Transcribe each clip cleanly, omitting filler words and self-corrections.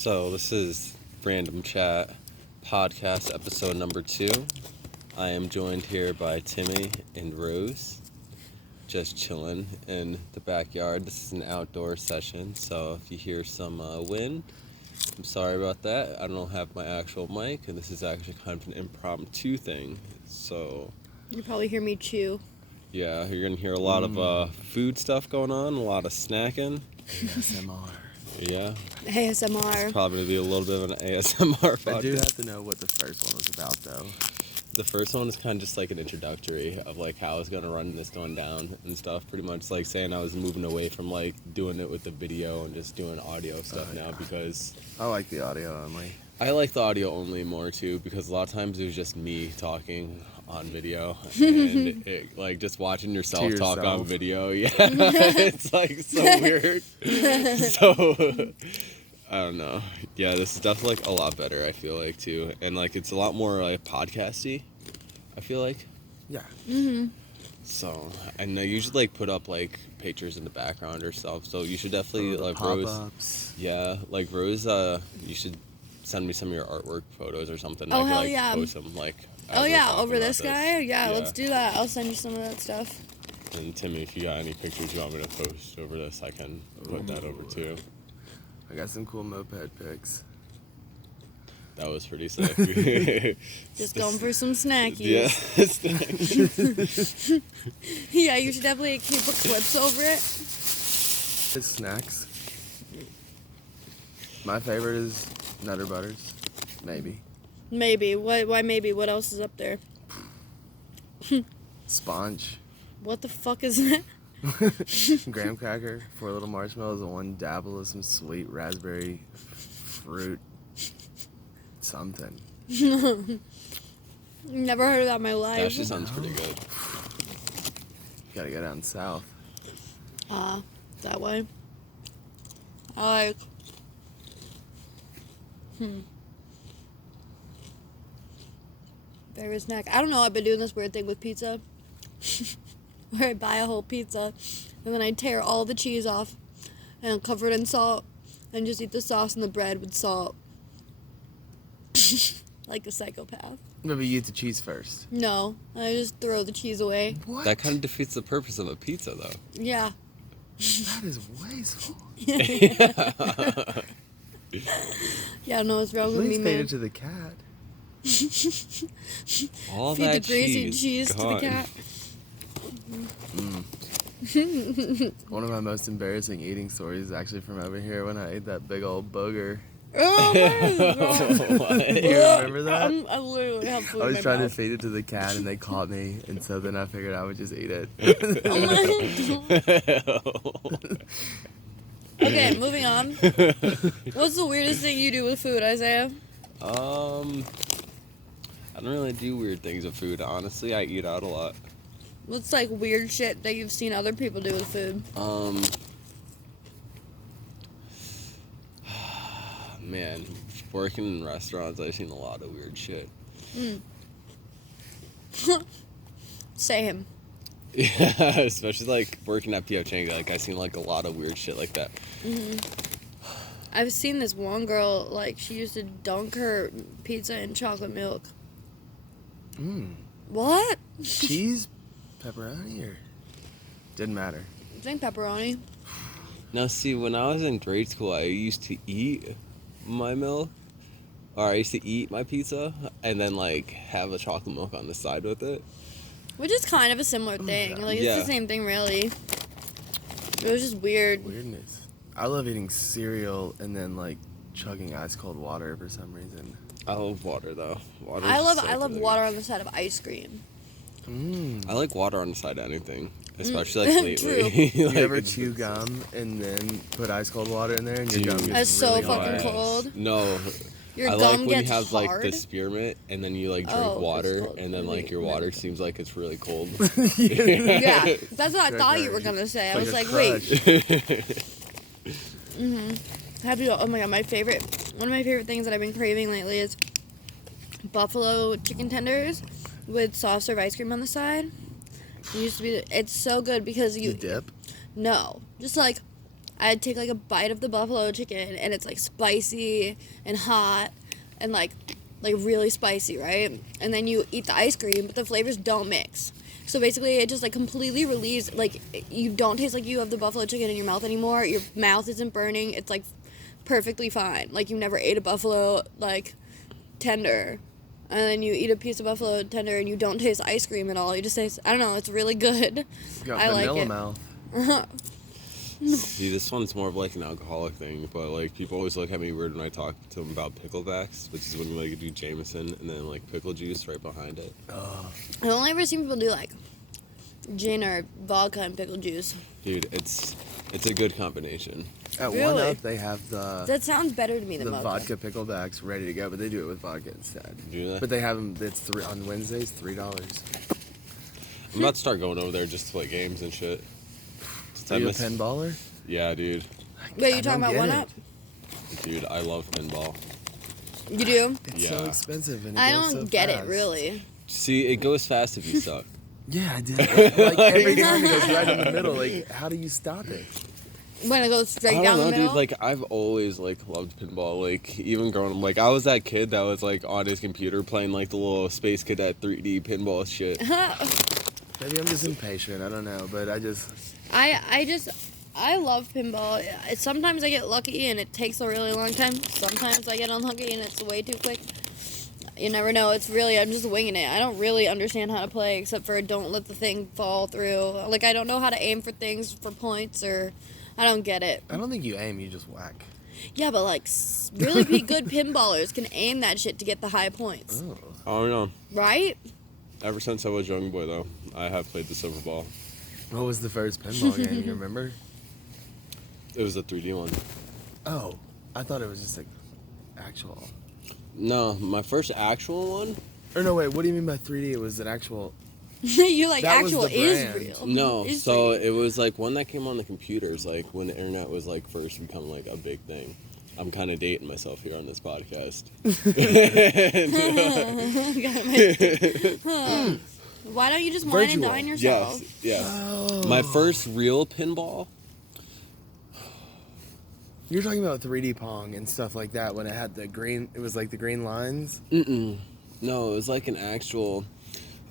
So this is Random Chat podcast episode number 2. I am joined here by Timmy and Rose, just chilling in the backyard. This is an outdoor session, so if you hear some wind, I'm sorry about that. I don't have my actual mic, and this is actually kind of an impromptu thing. So you probably hear me chew. Yeah, you're gonna hear a lot of food stuff going on, a lot of snacking. ASMR. Yeah. ASMR. Probably gonna be a little bit of an ASMR podcast. I do have to know what the first one was about, though. The first one is kind of just like an introductory of like how I was gonna run this going down and stuff. Pretty much like saying I was moving away from like doing it with the video and just doing audio stuff now because I like the audio only. I like the audio only more too because a lot of times it was just me talking on video and it, like just watching yourself talk on video. Yeah, it's like so weird. So I don't know. Yeah, this is definitely like a lot better, I feel like, too. And like it's a lot more like podcasty, I feel like. Yeah. So, and I usually like put up like pictures in the background or stuff. So you should definitely like pop-ups. Yeah, like Rose, you should send me some of your artwork photos or something. Oh, I could, hell like, yeah. post them like Oh as we're yeah, talking over about this guy? Yeah, let's do that. I'll send you some of that stuff. And Timmy, if you got any pictures you want me to post over this, I can put that over too. I got some cool moped pics. That was pretty sick. Just going for some snackies. Yeah. Yeah, you should definitely keep clips over it. It's snacks. My favorite is Nutter Butters. Maybe. Maybe. Why maybe? What else is up there? Sponge. What the fuck is that? Graham cracker. 4 little marshmallows and 1 dabble of some sweet raspberry fruit. Something. Never heard of that in my life. That actually sounds pretty good. You gotta go down south. That way. I like. Favorite snack. I don't know. I've been doing this weird thing with pizza, where I buy a whole pizza, and then I tear all the cheese off, and cover it in salt, and just eat the sauce and the bread with salt, like a psychopath. Maybe you eat the cheese first. No, I just throw the cheese away. What? That kind of defeats the purpose of a pizza, though. Yeah. That is wasteful. Yeah, I don't know what's wrong with me, Please feed man. it to the cat. All Feed that the greasy cheese to the gone. cat. One of my most embarrassing eating stories is actually from over here when I ate that big old booger. Oh my god. What? You remember that? I literally have food I in was my trying to mouth. feed it to the cat and they caught me, and so then I figured I would just eat it. Oh my god. Okay, moving on. What's the weirdest thing you do with food, Isaiah? I don't really do weird things with food. Honestly, I eat out a lot. What's like weird shit that you've seen other people do with food? Man, working in restaurants, I've seen a lot of weird shit. Same. Yeah, especially like working at P.O. Chang, like I've seen like a lot of weird shit like that. I've seen this one girl, like, she used to dunk her pizza in chocolate milk. What? Cheese, pepperoni, or didn't matter. I think pepperoni. Now, see, when I was in grade school, I used to eat my milk, or I used to eat my pizza, and then like have a chocolate milk on the side with it. Which is kind of a similar thing. Like, it's Yeah. the same thing, really. It was just weird. Weirdness. I love eating cereal and then like chugging ice cold water for some reason. I love water though. Water's I love so good. water on the side of ice cream. I like water on the side of anything, especially like lately. You Like, ever it's- chew gum and then put ice cold water in there and your Dude. gum gets That's so really fucking hard? cold. No. Your I gum like when gets you have hard. like the spearmint and then you like drink Oh, it's water cold. and then like your water seems like it's really cold. Yeah, that's what I Right, thought you right. were gonna say. I Like was a like, crush. wait. Have you? Oh my god, one of my favorite things that I've been craving lately is buffalo chicken tenders with soft serve ice cream on the side. It used to be. It's so good because You dip? No, just like I'd take like a bite of the buffalo chicken, and it's like spicy and hot and like really spicy, right? And then you eat the ice cream, but the flavors don't mix. So basically it just like completely relieves, like you don't taste like you have the buffalo chicken in your mouth anymore. Your mouth isn't burning. It's like perfectly fine. Like you never ate a buffalo like tender. And then you eat a piece of buffalo tender and you don't taste ice cream at all. You just taste, I don't know, it's really good. Got I like vanilla it. mouth. See, this one's more of like an alcoholic thing, but like people always look at me weird when I talk to them about picklebacks, which is when we like do Jameson and then like pickle juice right behind it. I've only ever seen people do like gin or vodka and pickle juice. Dude, it's a good combination. At Really? 1-Up, they have That sounds better to me than the vodka picklebacks ready to go, but they do it with vodka instead. Do they? But they have them. It's on Wednesdays, $3. I'm about to start going over there just to play games and shit. Are you a pinballer? Yeah, dude. Wait, you I talking don't about get 1-Up? Dude, I love pinball. You do? It's so Yeah. expensive and it I goes don't so get fast. it, really. See, it goes fast if you suck. Yeah, I did. Like every time it goes right in the middle. Like, how do you stop it? When it goes I straight don't down know, the middle? dude. Like, I've always like loved pinball. Like, even growing up, like I was that kid that was like on his computer playing like the little Space Cadet 3D pinball shit. Maybe I'm just impatient. I don't know, but I love pinball. Sometimes I get lucky and it takes a really long time. Sometimes I get unlucky and it's way too quick. You never know. It's really, I'm just winging it. I don't really understand how to play except for don't let the thing fall through. Like, I don't know how to aim for things for points, or I don't get it. I don't think you aim. You just whack. Yeah, but like really good pinballers can aim that shit to get the high points. Oh. I don't know. Right? Ever since I was a young boy, though, I have played the silver ball. What was the first pinball game? You remember? It was a 3D one. Oh, I thought it was just like actual. No, my first actual one. Or no, wait. What do you mean by 3D? It was an actual. You like That was actual the brand. Israel. No, Is so real. it was like one that came on the computers, like when the internet was like first become like a big thing. I'm kind of dating myself here on this podcast. Why don't you just wine and Virtual. dine yourself? Yes, yes. Oh. My first real pinball. You're talking about 3D Pong and stuff like that when it had the green. It was like the green lines. No, it was like an actual.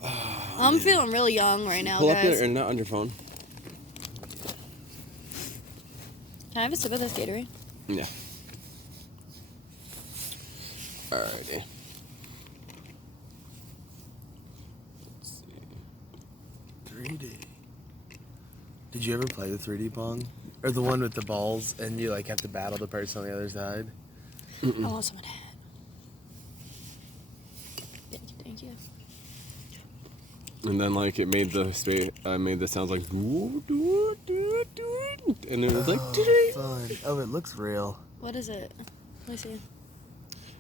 I'm feeling really young right now, Pull up your guys. internet on your phone. Can I have a sip of this Gatorade? Yeah. Alrighty. Let's see. 3D. Did you ever play the 3D Pong? Or the one with the balls and you like have to battle the person on the other side? I want some of that. Thank you. And then like it made the space. I made the sounds like. Doo, doo, doo, doo, and it was like. Oh, fun. Oh, it looks real. What is it? Let me see.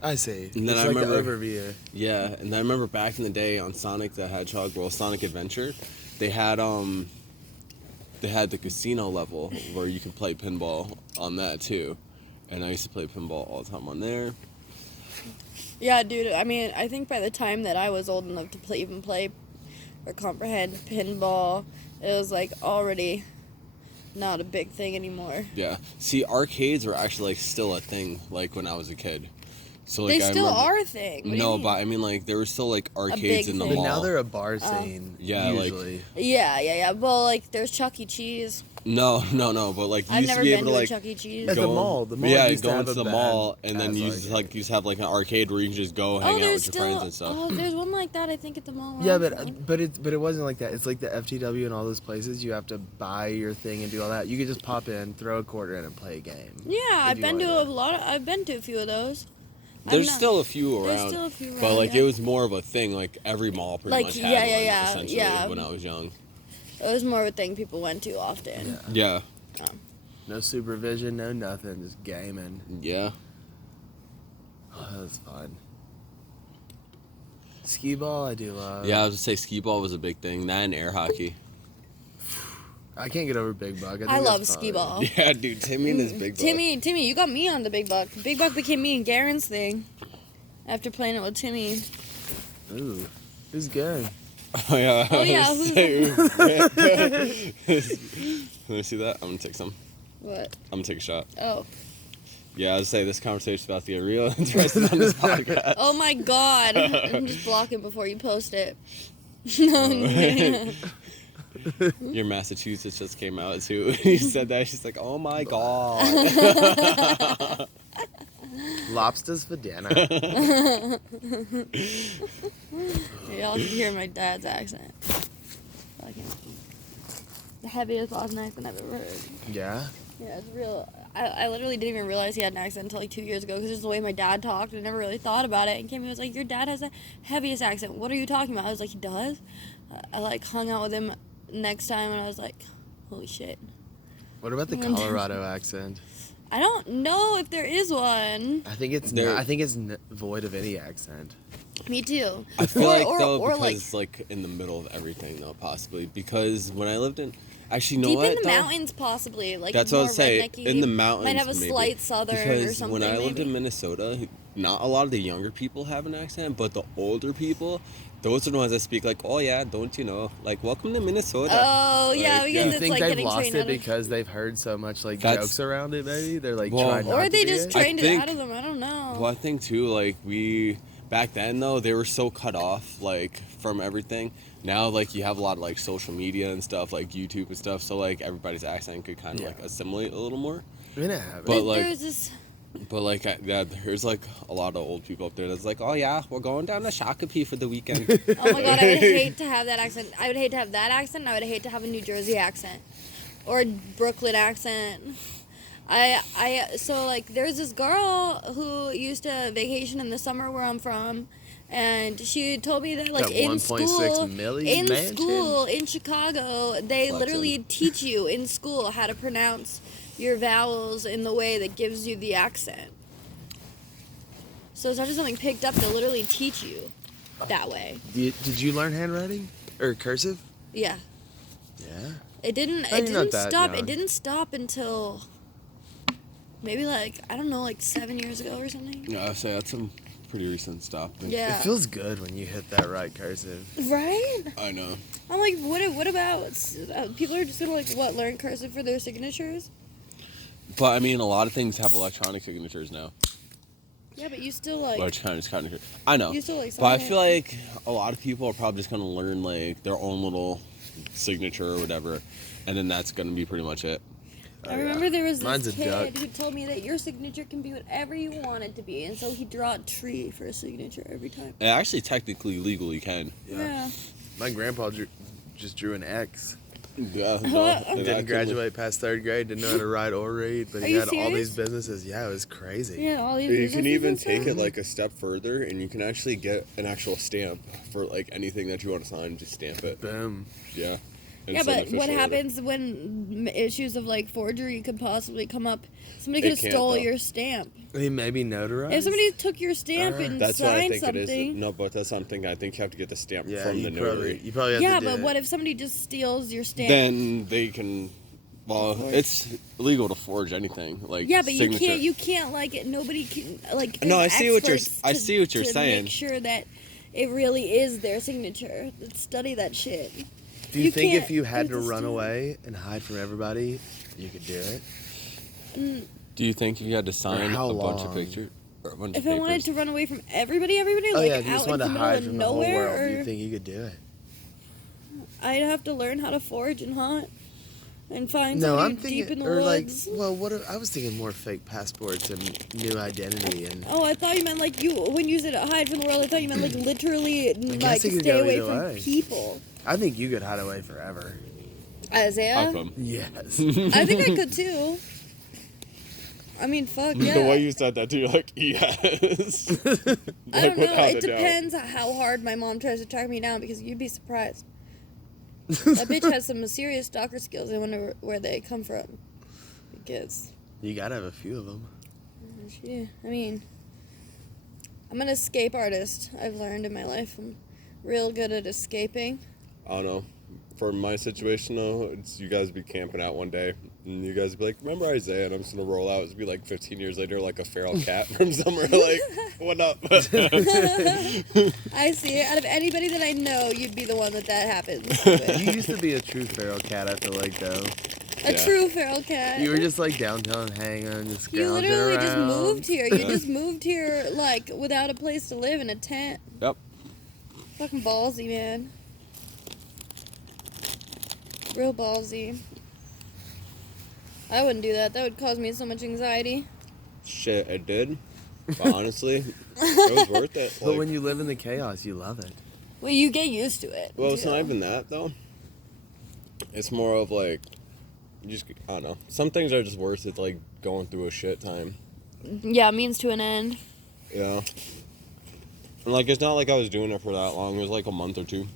I see. And then it's I like remember- the overview. Yeah, and I remember back in the day on Sonic the Hedgehog, well, Sonic Adventure, they had the casino level where you could play pinball on that too, and I used to play pinball all the time on there. Yeah, dude. I mean, I think by the time that I was old enough to even play or comprehend pinball, it was like already not a big thing anymore. Yeah, see, arcades were actually like still a thing like when I was a kid. So like They I still remember- are a thing. What do you No, mean? but I mean like there were still like arcades big in the thing. But mall. now they're a bar scene. Yeah, like- usually. Yeah. Well, like there's Chuck E. Cheese. No, but like you I've used never to be been able to to a like Chuck E. Cheese. At the go- mall. The mall yeah, used to go have into a the bad mall, and then ass you arcade. like used to have like an arcade where you can just go hang out there's with your friends and stuff. Oh, there's one like that I think at the mall. Yeah, also. but it wasn't like that. It's like the FTW and all those places. You have to buy your thing and do all that. You could just pop in, throw a quarter in, and play a game. Yeah, I've do been like to that. a lot. I've been to a few of those. I'm There's not- still a few There's around, still a few but around, like yeah. it was more of a thing. Like every mall pretty Like, much yeah, had yeah, one, yeah, essentially yeah. when I was young. It was more of a thing people went to often. Yeah. Yeah, No supervision, no nothing, just gaming. yeah. Oh, that was fun. Skee ball, I do love. Yeah, I was gonna say skee ball was a big thing. That and air hockey. I can't get over Big Buck. I love that's skee fun. ball. Yeah, dude, Timmy and his big butt. Timmy, you got me on the Big Buck. Big Buck became me and Garen's thing. After playing it with Timmy. Ooh, who's good? Oh yeah. Oh, yeah, Let me see that. I'm gonna take some. What? I'm gonna take a shot. Oh. Yeah, I was saying this conversation's about to get real interesting on this podcast. Oh my god. I'm just blocking before you post it. No, man. Your Massachusetts just came out too. You said that. She's like, oh my god. Lobsters for dinner. Y'all can hear my dad's accent. Fucking the heaviest Boston accent I've ever heard. Yeah? Yeah, it's real. I literally didn't even realize he had an accent until like 2 years ago because it's the way my dad talked. I never really thought about it. And Kimmy was like, your dad has the heaviest accent. What are you talking about? I was like, he does? I like hung out with him next time and I was like, holy shit. What about the Colorado accent? I don't know if there is one. I think it's void of any accent. Me too. I feel because like in the middle of everything though, possibly. Because when I lived in... Actually, you know deep what? in the mountains, possibly. Like that's what I was saying. rednecky. In the mountains, might have a maybe. slight southern because or something. When I lived maybe. in Minnesota, not a lot of the younger people have an accent, but the older people, those are the ones that speak like, "Oh yeah, don't you know? Like, welcome to Minnesota." Oh yeah, because Do you it's think like they've getting lost trained it out of. because they've heard so much like That's- jokes around it? Maybe they're like Well- trying not Or to they be just it? trained it think- out of them. I don't know. Well, I think too, like back then though, they were so cut off like from everything. Now like you have a lot of like social media and stuff, like YouTube and stuff, so like everybody's accent could kind of like assimilate a little more. I mean, I have it. But, like- there's this. But like there's like a lot of old people up there that's like, oh yeah, we're going down to Shakopee for the weekend. Oh my god, I would hate to have that accent. I would hate to have that accent. And I would hate to have a New Jersey accent, or a Brooklyn accent. So like there's this girl who used to vacation in the summer where I'm from, and she told me that like That in 1.6 million mansion? school in Chicago they Flexing. literally teach you in school how to pronounce your vowels in the way that gives you the accent. So it's not just something picked up; they literally teach you that way. Did you learn handwriting or cursive? Yeah. Yeah. It didn't. Oh, It you're not didn't that stop. young. It didn't stop until maybe like I don't know, like 7 years ago or something. Yeah, I say that's some pretty recent stuff. Yeah. It feels good when you hit that right cursive. Right. I know. I'm like, what about people are just gonna like learn cursive for their signatures? But I mean, a lot of things have electronic signatures now. Yeah, but you still like. Electronic. I know. You still like. But I sign feel it. like a lot of people are probably just gonna learn like their own little signature or whatever, and then that's gonna be pretty much it. I remember there was Mine's this a duck. kid who told me that your signature can be whatever you want it to be, and so he'd draw a tree for a signature every time. It actually technically legally can. Yeah. My grandpa just drew an X. Yeah. Didn't graduate past 3rd grade, didn't know how to write or read, but Are he you had all serious? these businesses. Yeah, it was crazy. Yeah, all these. You can businesses even and take stuff. it like a step further, and you can actually get an actual stamp for like anything that you want to sign. Just stamp it. Boom. Yeah. And Yeah, send but official what order. happens when issues of like forgery could possibly come up? Somebody could have can't, stole though. your stamp. He maybe notarized. If somebody took your stamp and That's what I signed think something. it is. No, but that's something I think you have to get the stamp yeah, from the notary. you probably have Yeah, to do but it. what if somebody just steals your stamp? Then they can. Well, it's illegal to forge anything. Like yeah, but signature. you can't like it. Nobody can like. No, there's I see what you're- experts I see what you're to saying. Make sure that it really is their signature. Let's study that shit. Do you think can't- if you had to have run steal it. away and hide from everybody, you could do it? Do you think if you had to sign how a bunch of long? pictures or a bunch If of I wanted papers? to run away from everybody, Oh like yeah, if you out just in wanted the to middle hide of from the whole nowhere, world, do or you think you could do it? I'd have to learn how to forge and hunt and find No, somebody I'm thinking, deep in the or woods. like, well, what? I was thinking more fake passports and new identity and. Oh, I thought you meant like when you said hide from the world. I thought you meant like literally like guess it could stay go away either from way. people. I think you could hide away forever. Isaiah, Awesome. Yes. I think I could too. I mean, fuck yeah. The way you said that too, you're like, yes. I don't know. without It a doubt. depends how hard my mom tries to track me down because you'd be surprised. That bitch has some serious stalker skills. I wonder where they come from. Because You gotta have a few of them. I mean, I'm an escape artist. I've learned in my life. I'm real good at escaping. I don't know. For my situation though, it's you guys be camping out one day, and you guys be like, "Remember Isaiah?" And I'm just gonna roll out. It's be like 15 years later, like a feral cat from somewhere. Like, what up? I see it. Out of anybody that I know, you'd be the one that happens with. You used to be a true feral cat, I feel like, though. A true feral cat. You were just like downtown hanging, just You gouging literally around. just moved here. You just moved here, like, without a place to live in a tent. Yep. Fucking ballsy, man. Real ballsy. I wouldn't do that. That would cause me so much anxiety. Shit, it did. But honestly, it was worth it. But when you live in the chaos, you love it. Well, you get used to it. Well, it's too. not even that, though. It's more of, like, you just, I don't know. Some things are just worth it, like, going through a shit time. Yeah, means to an end. Yeah. And, like, it's not like I was doing it for that long. It was, like, a month or two.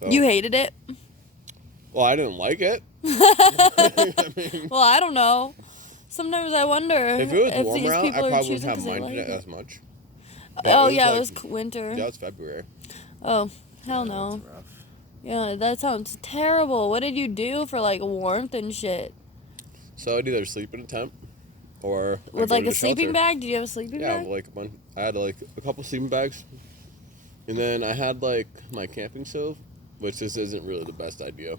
So. You hated it? Well, I didn't like it. I mean, Well, I don't know. Sometimes I wonder if it was if warmer these out, people I are probably choosing wouldn't have 'cause they minded like it it. as much. Oh, But yeah, like, it was winter. Yeah, it was February. Oh, hell no. That's rough. Yeah, that sounds terrible. What did you do for, like, warmth and shit? So I'd either sleep in a tent or I'd With, go like, to a the sleeping shelter. bag? Did you have a sleeping Yeah, bag? like I had like a couple sleeping bags, and then I had like my camping stove, which this isn't really the best idea,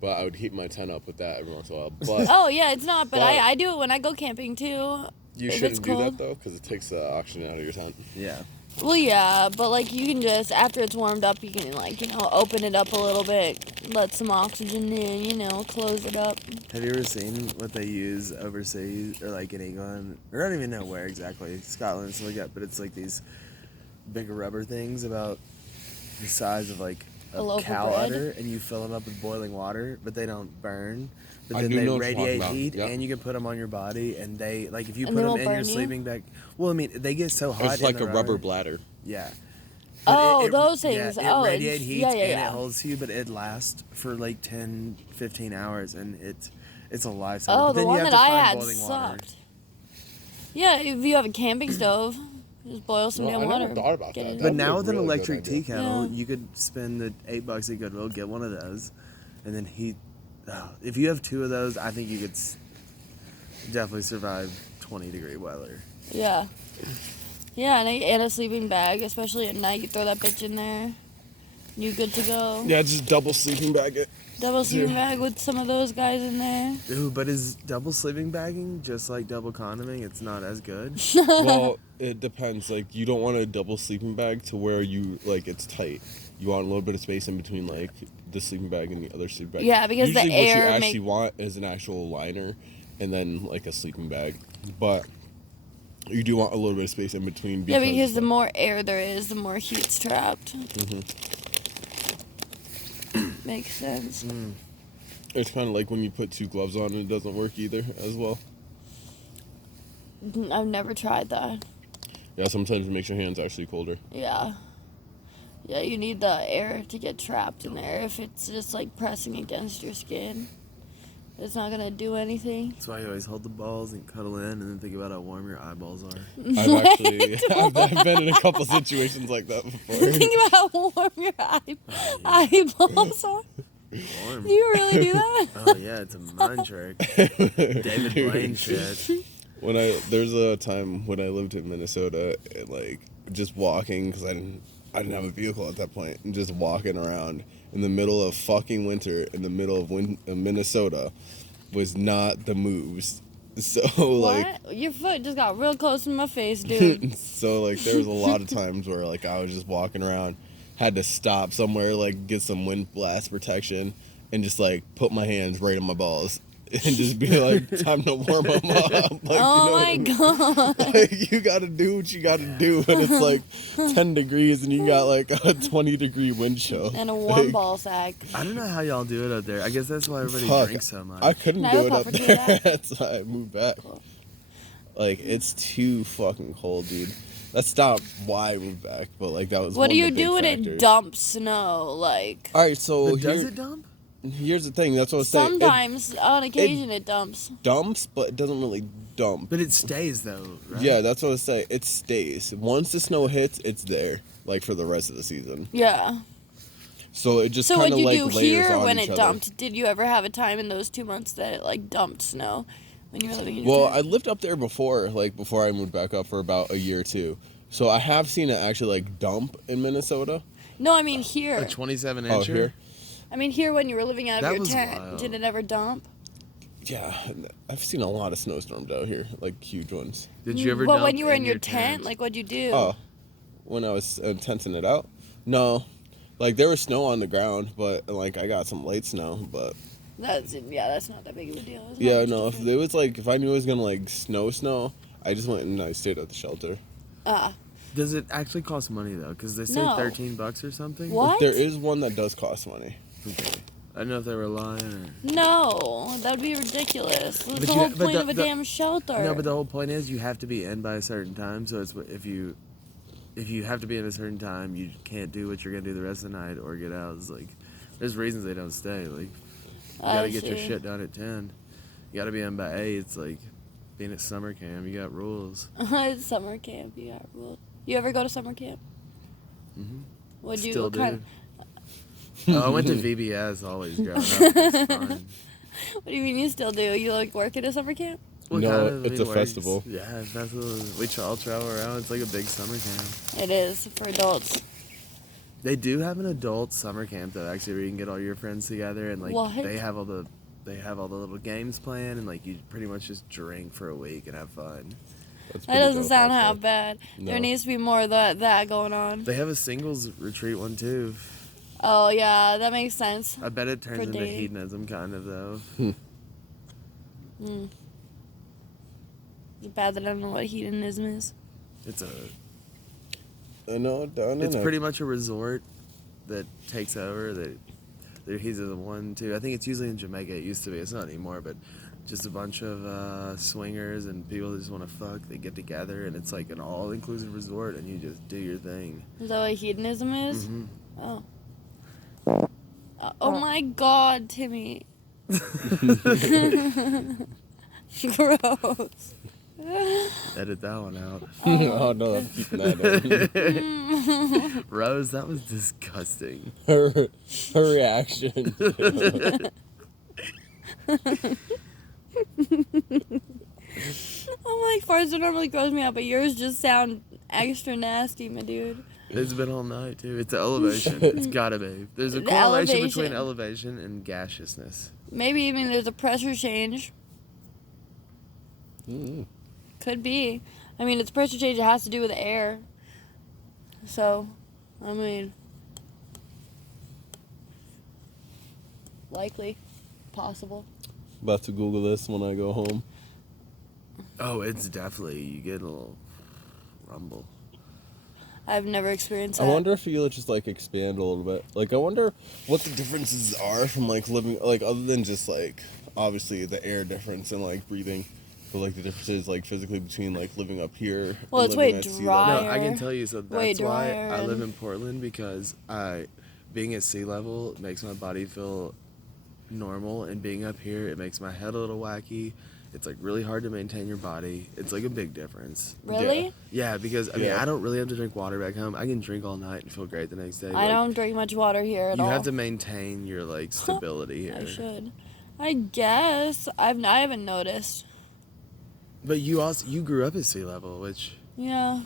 but I would heat my tent up with that every once in a while. But Oh, yeah, it's not, but But- I do it when I go camping, too. you if it's shouldn't do that cold. though, because it takes the oxygen out of your tent. Yeah. Well, yeah, but, like, you can just, after it's warmed up, you can, like, you know, open it up a little bit, let some oxygen in, you know, close it up. Have you ever seen what they use overseas, or like in England, or I don't even know where exactly, Scotland and stuff like that, but it's like these big rubber things about the size of like A a loaf of cow bread? udder, and you fill them up with boiling water, but they don't burn. But I then do they know what you're talking radiate about. heat, Yep. and you can put them on your body, and they, like, if you And put they them won't in your burn you? sleeping bag, well, I mean, they get so hot. It's in like the a rubber bladder. Yeah. Oh, those Yeah, things. it Oh, radiates heat yeah, yeah, and yeah. it holds you, but it lasts for like 10, 15 hours, and it's a lifesaver. Oh, But the then one you have that to I find had boiling water. sucked. Yeah, if you have a camping stove, just boil some Well, damn I never water. thought about get that. it That'd But up. be now a with an really good electric idea. tea kettle, Yeah. you could spend the $8 at Goodwill, get one of those, and then heat. Oh, if you have two of those, I think you could definitely survive 20-degree weather. Yeah. Yeah, and a sleeping bag, especially at night. You throw that bitch in there. You good to go. Yeah, just double sleeping bag it. Double sleeping bag with some of those guys in there. Ooh, but is double sleeping bagging just like double condoming? It's not as good. Well, it depends. Like, you don't want a double sleeping bag to where you, like, it's tight. You want a little bit of space in between, like, the sleeping bag and the other sleeping bag. Yeah, because the Usually air what you actually want is an actual liner and then, like, a sleeping bag. But you do want a little bit of space in between. Yeah, because the more air there is, the more heat's trapped. Makes sense. It's kind of like when you put two gloves on and it doesn't work either as well. I've never tried that. Yeah, sometimes it makes your hands actually colder. Yeah. Yeah, you need the air to get trapped in there. If it's just like pressing against your skin, it's not gonna do anything. That's why you always hold the balls and cuddle in, and then think about how warm your eyeballs are. I've actually I've been in a couple situations like that before. Think about how warm your eyeballs are. Warm. Do you really do that? Oh yeah, it's a mind trick. David Blaine shit. There's a time when I lived in Minnesota, and, like, just walking, because I didn't have a vehicle at that point, and just walking around in the middle of fucking winter in the middle of Minnesota was not the moves. So like, What? Your foot just got real close to my face, dude. so like there was a lot of times where like I was just walking around, had to stop somewhere, like get some wind blast protection, and just like put my hands right on my balls. And just be like, time to warm them up. Like, Oh my you know god. like, you gotta do what you gotta do when it's like 10 degrees and you got like a 20-degree wind chill. And a warm Like, ball sack. I don't know how y'all do it up there. I guess that's why everybody Fuck. drinks so much. I couldn't Can I do have it a up puffer to there. that? That's why I moved back. Like, it's too fucking cold, dude. That's not why I moved back, but like that was What one do of you the big do when it factors. dumps snow? Like, Alright, so But does it dump? here's the thing, that's what I was saying. It sometimes, on occasion, it dumps. dumps, but it doesn't really dump. But it stays though, right? Yeah, that's what I was saying. It stays. Once the snow hits, it's there, like for the rest of the season. Yeah. So it just So kind what of you like do layers here on when each it other. dumped? Did you ever have a time in those 2 months that it like dumped snow when you were living in your Well, tent? I lived up there before, like before I moved back up for about a year or two. So I have seen it actually like dump in Minnesota. No, I mean here. A 27 incher. Oh, here. I mean, here when you were living out of That your was tent, wild. did it ever dump? Yeah, I've seen a lot of snowstorms out here, like huge ones. Did you ever Well, dump when you were in your tent? tent, like, what'd you do? Oh, when I was tenting it out? No. Like, there was snow on the ground, but, like, I got some light snow, but... That's not that big of a deal. It's not Yeah, much no, if different. it was, like, if I knew it was gonna, like, snow, I just went and I stayed at the shelter. Does it actually cost money though? Because they say No. $13 or something. What? There is one that does cost money. Okay. I don't know if they were lying or. No, that would be ridiculous. That's But the you- whole but point the- of a the- damn shelter. No, but the whole point is you have to be in by a certain time. So it's if you have to be in a certain time, you can't do what you're gonna do the rest of the night or get out. It's like there's reasons they don't stay. Like you gotta get your shit done at 10. You gotta be in by 8. It's like being at summer camp. You got rules. It's summer camp. You got rules. You ever go to summer camp? Mhm. What'd you? Still What do. kind? Oh, I went to VBS always growing up. It's fun. What do you mean you still do? You like work at a summer camp? Well, No, kind of, it's a festival. Yeah, festival. We all travel around. It's like a big summer camp. It is for adults. They do have an adult summer camp though, actually, where you can get all your friends together and like What? they have all the little games planned and like you pretty much just drink for a week and have fun. That's That pretty doesn't dope, sound half actually. bad. No. There needs to be more of that going on. They have a singles retreat one too. Oh yeah, that makes sense. I bet it turns For into dating. hedonism kind of though. Mm. It's bad that I don't know what hedonism is. It's It's pretty much a resort that takes over. He's the one too. I think it's usually in Jamaica. It used to be. It's not anymore, but just a bunch of swingers and people that just want to fuck. They get together and it's like an all-inclusive resort, and you just do your thing. Is that what hedonism is? Mhm. Oh. Oh my God, Timmy. Gross. Edit that one out. Oh no, I'm keeping that in. Rose, that was disgusting. her reaction. Oh my, farts don't normally gross me out, but yours just sound extra nasty, my dude. It's been all night too. It's the elevation. It's gotta be. There's a The correlation between elevation. elevation and gaseousness. Maybe even there's a pressure change. Mm. Could be. I mean, it's pressure change. It has to do with the air. So, I mean, likely, possible. About to Google this when I go home. Oh, it's definitely, you get a little rumble. I've never experienced I that. wonder if you'll just like expand a little bit. Like I wonder what the differences are from like living, like other than just like obviously the air difference and like breathing, but like the differences like physically between like living up here. Well, and it's living way at sea dry. level. No, I can tell you, so Way that's why drier I live and- in Portland, because being at sea level makes my body feel normal, and being up here, it makes my head a little wacky. It's like really hard to maintain your body. It's like a big difference. Really? Yeah, because I mean, Yeah. I don't really have to drink water back home. I can drink all night and feel great the next day. I Like, don't drink much water here at You all. have to maintain your like stability here. I should. I guess. I haven't noticed. But you grew up at sea level, which Yeah.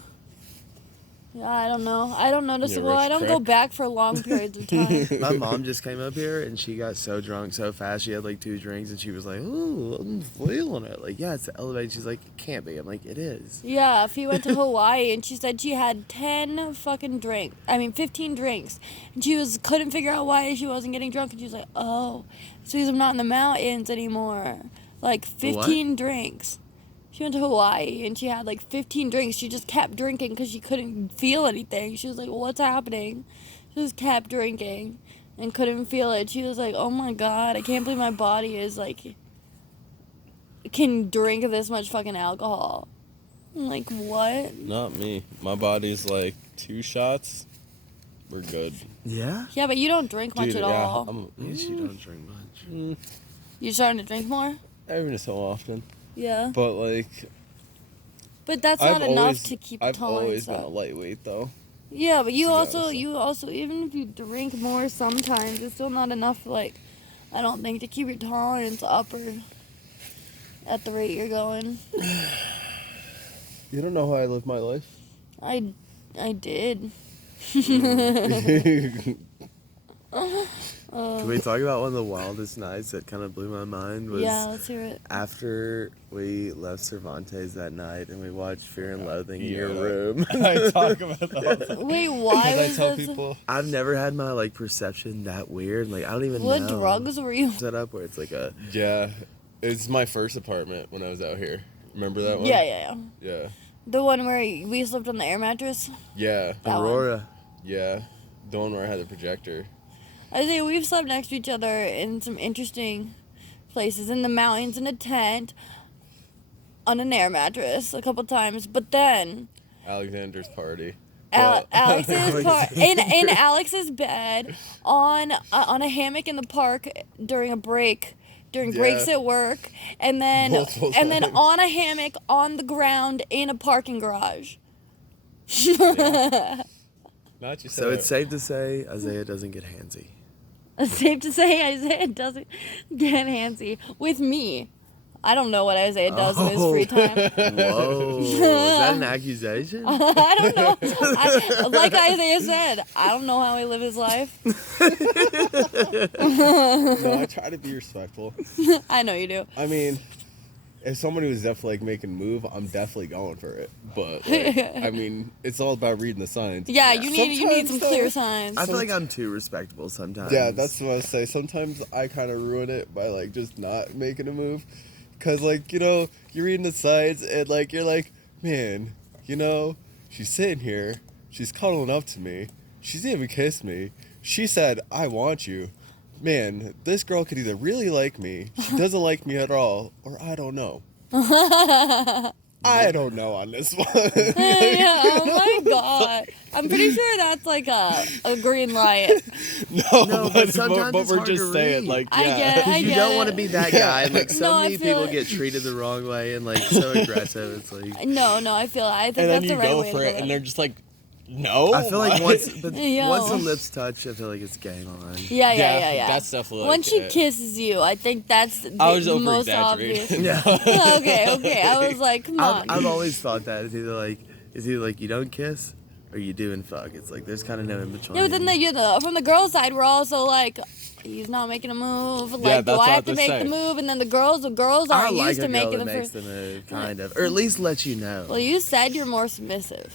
Yeah, I don't know. I don't notice You it. Well, I rich don't go prick. back for long periods of time. my mom just came up here and she got so drunk so fast. She had like 2 drinks and she was like, "Ooh, I'm feeling it." Like, yeah, it's elevated. She's like, "It can't be." I'm like, "It is." Yeah, Fee went to Hawaii and she said she had 10 fucking drinks. I mean, 15 drinks. And she couldn't figure out why she wasn't getting drunk. And she was like, oh, it's because I'm not in the mountains anymore. Like, 15 drinks. She went to Hawaii and she had like 15 drinks. She just kept drinking because she couldn't feel anything. She was like, what's happening? She just kept drinking and couldn't feel it. She was like, oh my God, I can't believe my body is like, can drink this much fucking alcohol. I'm like, what? Not me. My body's like 2 shots. We're good. Yeah. Yeah, but you don't drink much Dude, at all. Yes, you don't drink much. You starting to drink more? Every so often. Yeah. But like But that's not enough always, to keep a I've always tolerance been a up. lightweight though. Yeah, but you Yeah, also, so- even if you drink more sometimes, it's still not enough, like, I don't think, to keep your tolerance up or at the rate you're going. You don't know how I live my life. I did. Can we talk about one of the wildest nights that kind of blew my mind? Was Yeah, let's hear it. after we left Cervantes that night and we watched Fear and Loathing in Yeah. your room. I talk about that. Wait, why Because I was tell this? people. I've never had my like perception that weird. Like I don't even What know. drugs were you? Set up where it's like a Yeah, it's my first apartment when I was out here. Remember that one? Yeah. Yeah. The one where we slept on the air mattress. Yeah. That one. Aurora. Yeah. The one where I had the projector. I say we've slept next to each other in some interesting places, in the mountains, in a tent, on an air mattress a couple times. But then Alexander's party. in Alex's bed, on a hammock in the park during a break. During breaks at work, and then Multiple times. on a hammock on the ground in a parking garage. Not just So it's safe to say Isaiah doesn't get handsy. It's safe to say Isaiah doesn't get handsy with me. I don't know what Isaiah does in his free time. Whoa. Is that an accusation? I don't know. Like Isaiah said, I don't know how he lives his life. No, I try to be respectful. I know you do. I mean, if somebody was definitely like making a move, I'm definitely going for it. But like, I mean, it's all about reading the signs. Yeah, you need some Sometimes, clear though, signs. I feel like I'm too respectable sometimes. Yeah, that's what I say. Sometimes I kind of ruin it by like just not making a move. Cause like, you know, you're reading the signs and like you're like, man, you know, she's sitting here, she's cuddling up to me, she's even kissed me. She said, "I want you." Man, this girl could either really like me, she doesn't like me at all, or I don't know. I don't know on this one. Yeah, oh my god. I'm pretty sure that's like a green light. No, but sometimes but it's we're hard just to saying, read. like, I yeah. get it. You don't want to be that guy. And, like, so No, I many feel people it. get treated the wrong way and, like, so aggressive. It's like... No, I feel it. I think And then that's you the right go way for to it, go. and they're just like, no. I feel like what? once Yo. the lips touch, I feel like it's game on. Yeah. That's definitely Once like she it. kisses you, I think that's the I was most over-exaggerating. obvious. Yeah. Okay. I was like, come on. I've always thought that. It's either like you don't kiss or you do and fuck. It's like there's kind of no in between. Yeah, but then from the girl side, we're also like, he's not making a move. Like, Yeah, do that's I what have to I make say. the move? And then the girls I aren't like used a to girl making that the makes first. the move, kind of, or at least let you know. Well, you said you're more submissive.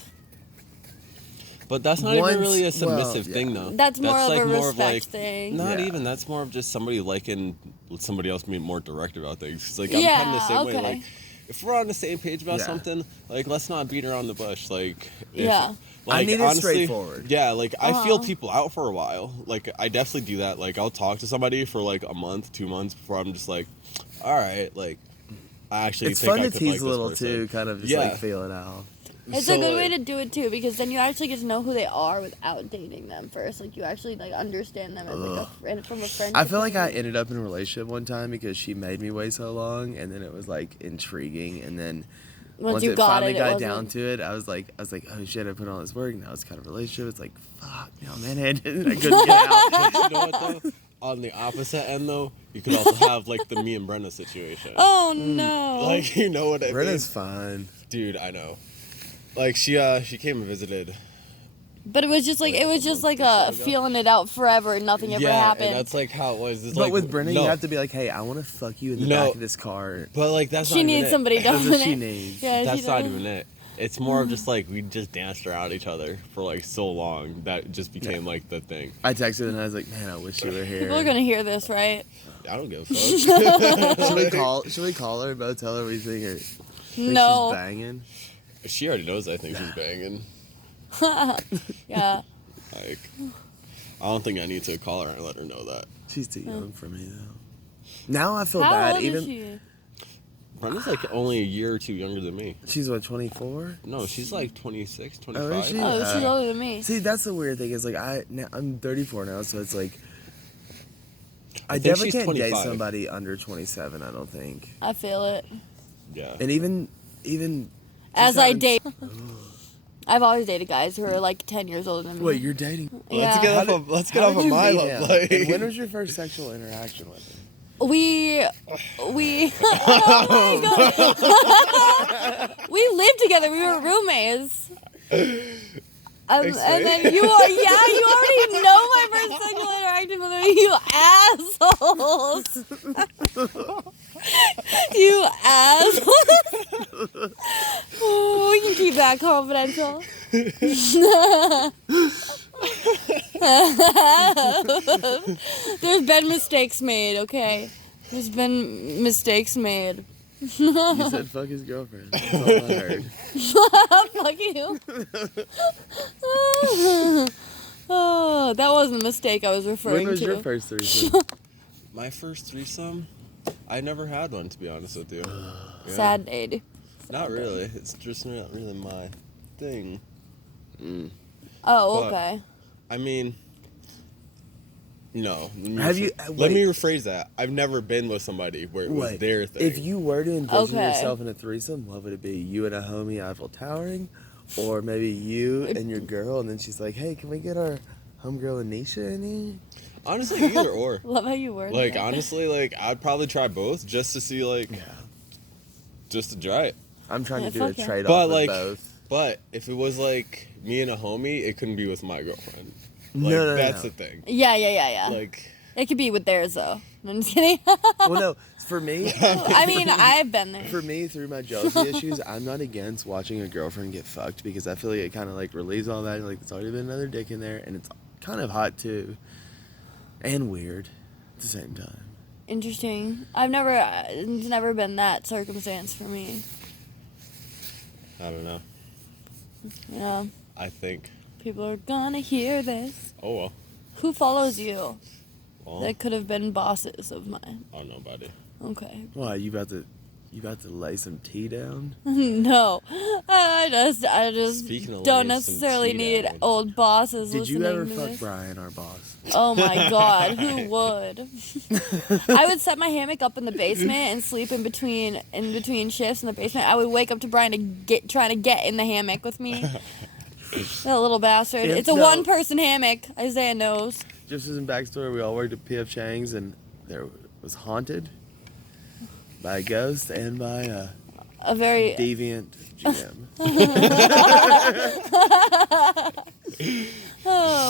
But that's not even really a Once- submissive well, thing, yeah. though. That's more of a more respect thing. Not Yeah. even. That's more of just somebody liking somebody else being more direct about things. It's like, Yeah, I'm kind of the same way. okay. Like, if we're on the same page about Yeah. something, like, let's not beat around the bush. Like, Yeah. Like, I need it honestly, straightforward. Yeah, like, I feel Uh-huh. people out for a while. Like, I definitely do that. Like, I'll talk to somebody for, like, a month, 2 months before I'm just like, all right, like, I actually It's think fun I to could tease like a this little person. too, kind of just Yeah. like feel it out. It's So, a good way like- to do it too, because then you actually get to know who they are without dating them first. Like, you actually like understand them as like a friend from a friend. I feel like I ended up in a relationship one time because she made me wait so long, and then it was like intriguing, and then once you it got finally it, got wasn't- down to it, I was like, oh shit, I put all this work. Now it's kind of a relationship. It's like, fuck, no, man, I couldn't get out. But you know what, though? On the opposite end, though, you could also have, like, the me and Brenda situation. Oh no! Like, you know what I Brenna's mean? fine. Dude, I know. Like, she came and visited. But it was just like a feeling it out forever and nothing ever happened. and that's, like, how it was. It's But like, with Brenna, no, you have to be like, hey, I want to fuck you in the No. back of this car. But, like, that's she not even needs it. somebody That's dominant. what she needs. Yeah, That's she not does. even it. It's more of just, like, we just danced around each other for, like, so long that it just became, like, the thing. I texted and I was like, man, I wish you were here. People are gonna hear this, right? I don't give a fuck. Should we call her, both tell her we think No. she's banging? She already knows I think she's banging. Yeah. Like, I don't think I need to call her and let her know that. She's too young for me though. Now I feel How bad. old Even is she? Brenda's, like, only a year or two younger than me. she's what, 24? No, she's, like, 26, 25. Oh, is she? Oh, she's Uh, older than me. See, that's the weird thing. Is like I'm 34 now, so it's like I think definitely she's can't date 25. somebody under 27. I don't think. I feel it. Yeah. And even As I having- date, I've always dated guys who are like 10 years older than me. Wait, you're dating? Yeah. Let's How did you my meet love him? life. And when was your first sexual interaction with him? We oh my god. We lived together. We were roommates. And then you already know my first sexual interaction with me, you assholes. You assholes. Oh, we can keep that confidential. There's been mistakes made, okay? There's been mistakes made. You said fuck his girlfriend. That's all I heard. Fuck you. Oh, that wasn't a mistake I was referring When was to. your first threesome? My first threesome? I never had one, to be honest with you. Yeah. Sad day. Not really. It's just not really my thing. Oh, But- okay. I mean, no. Have you- Let wait. me rephrase that. I've never been with somebody where it was their thing. If you were to envision Okay. yourself in a threesome, what would it be? You and a homie Eiffel Towering? Or maybe you and your girl, and then she's like, hey, can we get our homegirl Anisha in here? Honestly, either or. Love how you word Like, that. honestly, like, I'd probably try both just to see, like, just to try it. I'm trying Yeah, to do a fuck yeah. trade-off But, with like, both. but if it was, like, me and a homie, it couldn't be with my girlfriend. Like, No, that's no. the thing. Yeah. Like, It could be with theirs, though. I'm just kidding. Well, no, for me, I mean, I've been there. for me, through my jealousy issues, I'm not against watching a girlfriend get fucked because I feel like it kind of like relieves all that. Like, there's already been another dick in there, and it's kind of hot too, and weird at the same time. Interesting. It's never been that circumstance for me. I don't know. Yeah. I think, People are gonna hear this. oh, well. Who follows you? Well, That could have been bosses of mine. oh, nobody. Okay. Why you about to lay some tea down? No. I just Speaking of don't laying some necessarily tea need down. old bosses Did you listening ever to fuck this. Brian, our boss? Oh my god, who would? I would set my hammock up in the basement and sleep in between shifts in the basement. I would wake up to Brian trying to get in the hammock with me. That little bastard. Yeah, It's a no. one-person hammock. Isaiah knows. Just as in backstory, we all worked at P.F. Chang's, and there was haunted by a ghost and by a A very deviant GM.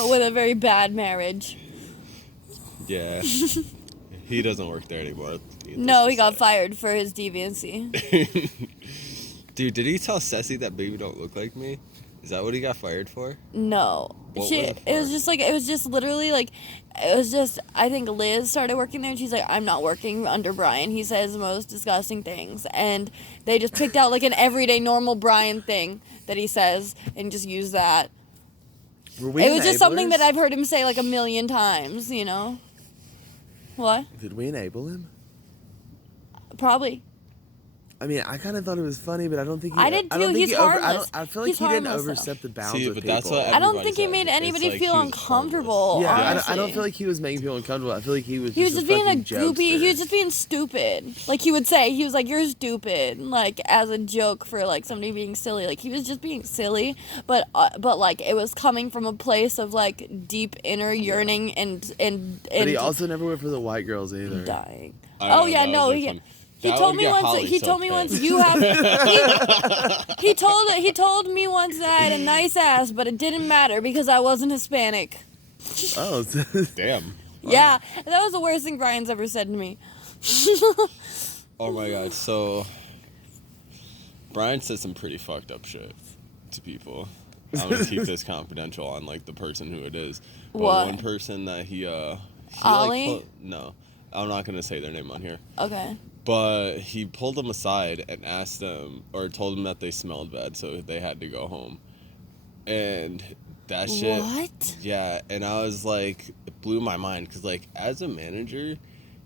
with a very bad marriage. Yeah. He doesn't work there anymore. No, he got fired for his deviancy. Dude, did he tell Ceci that baby don't look like me? Is that what he got fired for? No. What was It was just literally like, I think Liz started working there and she's like, I'm not working under Brian. He says the most disgusting things. And they just picked out like an everyday normal Brian thing that he says and just used that. Were we It was just something enablers? that I've heard him say like a million times, you know? What? Did we enable him? Probably. I mean, I kind of thought it was funny, but I don't think he, I did I don't too. think He's he over, harmless. I feel like He's he didn't harmless, though. overstep the bounds See, with but people. that's what I don't everybody think he said. made It's anybody like feel he was uncomfortable. Yeah, I honestly. don't feel like he was making people uncomfortable. I feel like he was He was just being a fucking goopy. He was jokester. just being stupid. Like he would say, he was like, "You're stupid," like as a joke for like somebody being silly. Like he was just being silly, but like it was coming from a place of like deep inner yearning and But he also never went for the white girls either. dying. I know, Oh yeah, that no, was, he. like, He that told would me get once. Holly He so told me pissed. once you have. He told me once that I had a nice ass, but it didn't matter because I wasn't Hispanic. Oh, Damn. Yeah, that was the worst thing Brian's ever said to me. Oh my god, so Brian said some pretty fucked up shit to people. I'm gonna keep this confidential on like the person who it is. But What? one person that he Ollie? no. I'm not gonna say their name on here. Okay. But he pulled them aside and asked them, or told them that they smelled bad, so they had to go home. And that shit. What? Yeah, and I was like, it blew my mind, because, like, as a manager,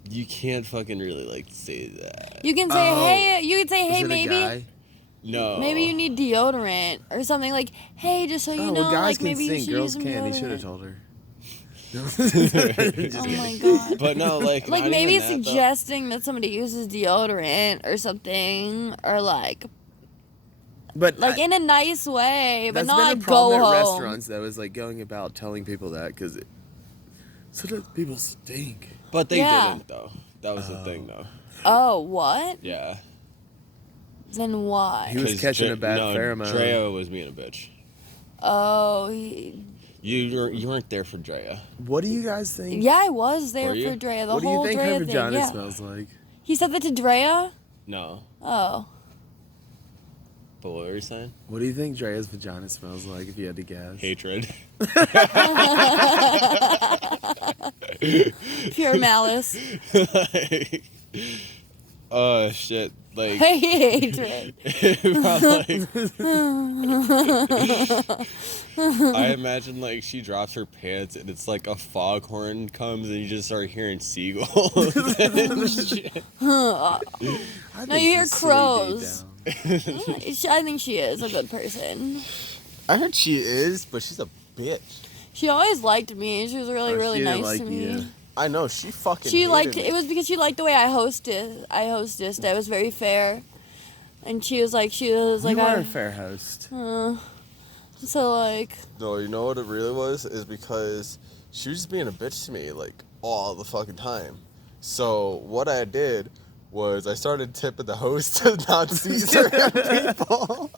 you can't fucking really, like, say that. You can say, Oh. hey. You can say, Was hey, it a maybe. guy? No. Maybe you need deodorant or something like, hey, just so you Oh, know, well, guys like maybe can you sing, should girls use some can't. He should deodorant. have told her. Oh my god. But no, like, Like not maybe even that, though. suggesting that somebody uses deodorant or something, or like But in a nice way, but that's not been a problem go at home. restaurants, though, is like going about telling people that because sometimes people stink. But they Yeah. didn't, though. That was the thing, though. Oh, what? Yeah. Then why? He was 'Cause catching a bad no, pheromone. Drea was being a bitch. Oh, You weren't there for Drea. What do you guys think? yeah, I was there Were you? for Drea. The What do you whole think Drea her thing. vagina Yeah. smells like? He said that to Drea? No. Oh. But what were you saying? What do you think Drea's vagina smells like if you had to guess? Hatred. Pure malice. Oh shit! Like Hatred. I imagine like she drops her pants and it's like a foghorn comes and you just start hearing seagulls and shit. I No, think you hear she's sweet deep crows. down. I think she is a good person. I heard she is, but she's a bitch. She always liked me. She was really, Oh, really she didn't nice like to me. you. I know she fucking. She hated liked me. it was because she liked the way I hosted. I was very fair, and she was like You are I. a fair host. So like. No, you know what it really was? Is because she was just being a bitch to me like all the fucking time. So what I did was I started tipping the host to not see certain people.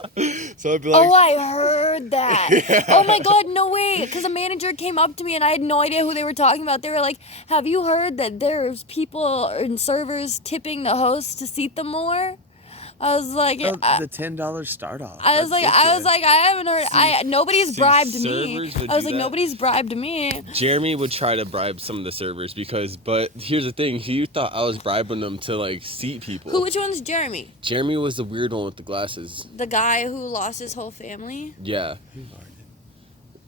So I'd be like, Oh, I heard that. Yeah. Oh my God, no way. Because a manager came up to me and I had no idea who they were talking about. They were like, "Have you heard that there's people and servers tipping the hosts to seat them more?" I was like, Oh, the $10 start off. I was like, I haven't heard. Nobody's see, bribed me. servers would I was do like, that? nobody's bribed me. Jeremy would try to bribe some of the servers but here's the thing, he thought I was bribing them to like seat people. Which one's Jeremy? Jeremy was the weird one with the glasses. The guy who lost his whole family? Yeah.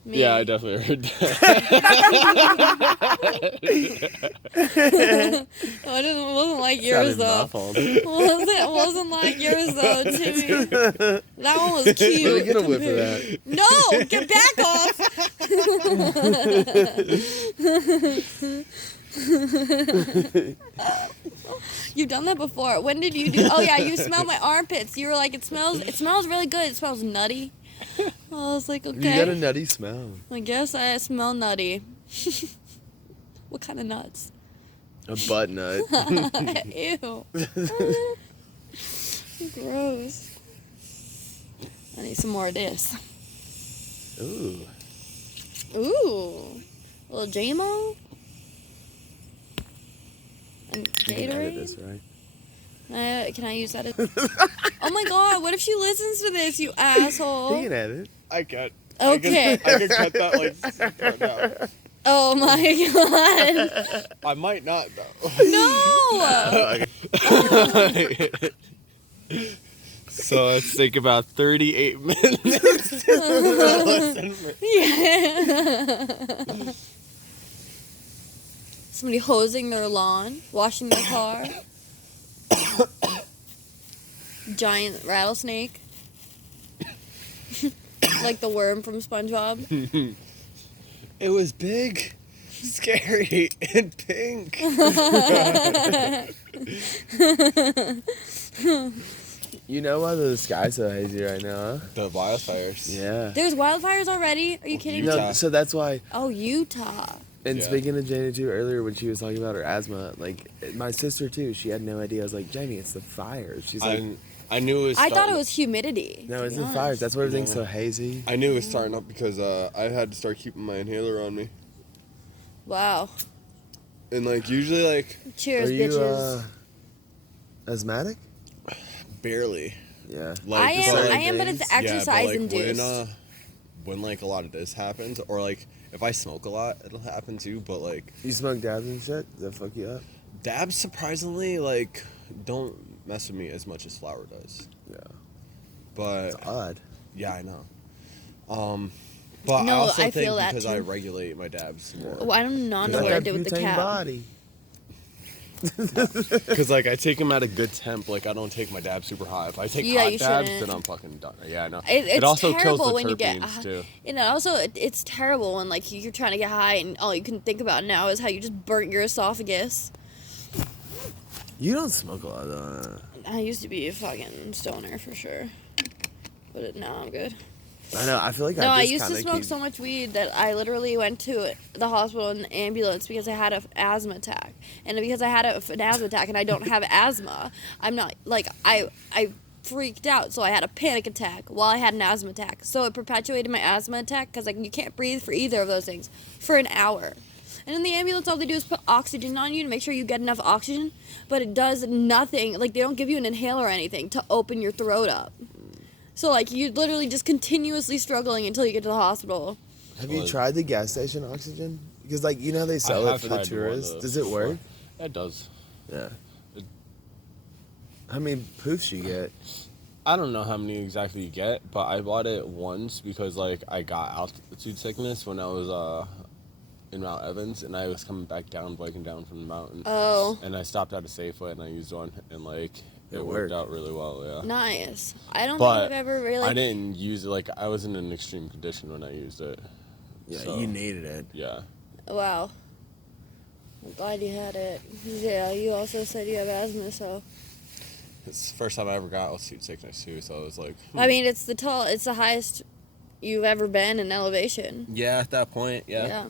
Me. Yeah, I definitely heard that. It wasn't like yours though. Wasn't like yours though, Timmy. That one was cute. Let me get a whiff of that. No, get back off. You've done that before. When did you do? Oh yeah, you smelled my armpits. You were like, it smells really good. It smells nutty. I was like, You got a okay. nutty smell. I guess I smell nutty. What kind of nuts? A butt nut. Ew. Gross. I need some more of this. Ooh. Ooh. A little JMO? And You can edit Gatorade? this, right? Can I use that as... Oh my God, what if she listens to this, you asshole? You can edit. I got. Okay. I could cut that like right now. Oh my God. I might not though. No! So let's think about 38 minutes. Yeah. Somebody hosing their lawn, washing their car. Giant rattlesnake. Like the worm from SpongeBob. It was big, scary, and pink. You know why the sky's so hazy right now, huh? The wildfires. Yeah. There's wildfires already? Are you kidding me? Utah. No, so that's why. Oh, Utah. And Yeah. speaking of Jamie too, earlier when she was talking about her asthma, like my sister too, she had no idea. I was like, Jamie, it's the fires. She's like, I knew it was. I thought starting- it was humidity. no, to it's be the honest. fires. That's why everything's No. so hazy. I knew it was starting up because I had to start keeping my inhaler on me, Wow. and like usually like Cheers, Are you bitches. asthmatic? barely. Yeah. Like I am, certain I am, but it's things. exercise like, induced. when like a lot of this happens, or like if I smoke a lot, it'll happen too. But like You smoke dabs and shit? Does that fuck you up? dabs, surprisingly, like don't mess with me as much as flour does. Yeah. But It's odd. yeah, I know. But No, I also I think feel that because too. I regulate my dabs more. Oh, I don't know You what got I that did with the butane cat. body. Because like I take them at a good temp. Like I don't take my dabs super high. If I take Yeah, hot you dabs, shouldn't. then I'm fucking done. Yeah, I know. It's also kills terrible the when you terpenes get, too. you know. Also, it's terrible when like you're trying to get high and all you can think about now is how you just burnt your esophagus. You don't smoke a lot though. I used to be a fucking stoner for sure, but now I'm good. I know. I feel like No, I just used to kinda smoke keep- so much weed that I literally went to the hospital in the ambulance because I had an asthma attack. And because I had an asthma attack and I don't have asthma, I'm not, like, I freaked out. So I had a panic attack while I had an asthma attack. So it perpetuated my asthma attack because, like, you can't breathe for either of those things for an hour. And in the ambulance, all they do is put oxygen on you to make sure you get enough oxygen. But it does nothing. Like, they don't give you an inhaler or anything to open your throat up. So, like, you're literally just continuously struggling until you get to the hospital. Have you tried the gas station oxygen? Because, like, you know they sell it for the tourists. Does it work? It does. Yeah. How many poofs you get? I don't know how many exactly you get, but I bought it once because, like, I got altitude sickness when I was in Mount Evans, and I was coming back down, biking down from the mountain. Oh. And I stopped at a Safeway, and I used one, and, like, it worked worked out really well, yeah. Nice. I don't But think I've ever really... I didn't use it, like, I was in an extreme condition when I used it. Yeah, So, you needed it. Yeah. Wow. I'm glad you had it. Yeah, you also said you have asthma, so... It's the first time I ever got altitude sickness, too, so I was like... I mean, it's the highest you've ever been in elevation. Yeah, at that point, yeah.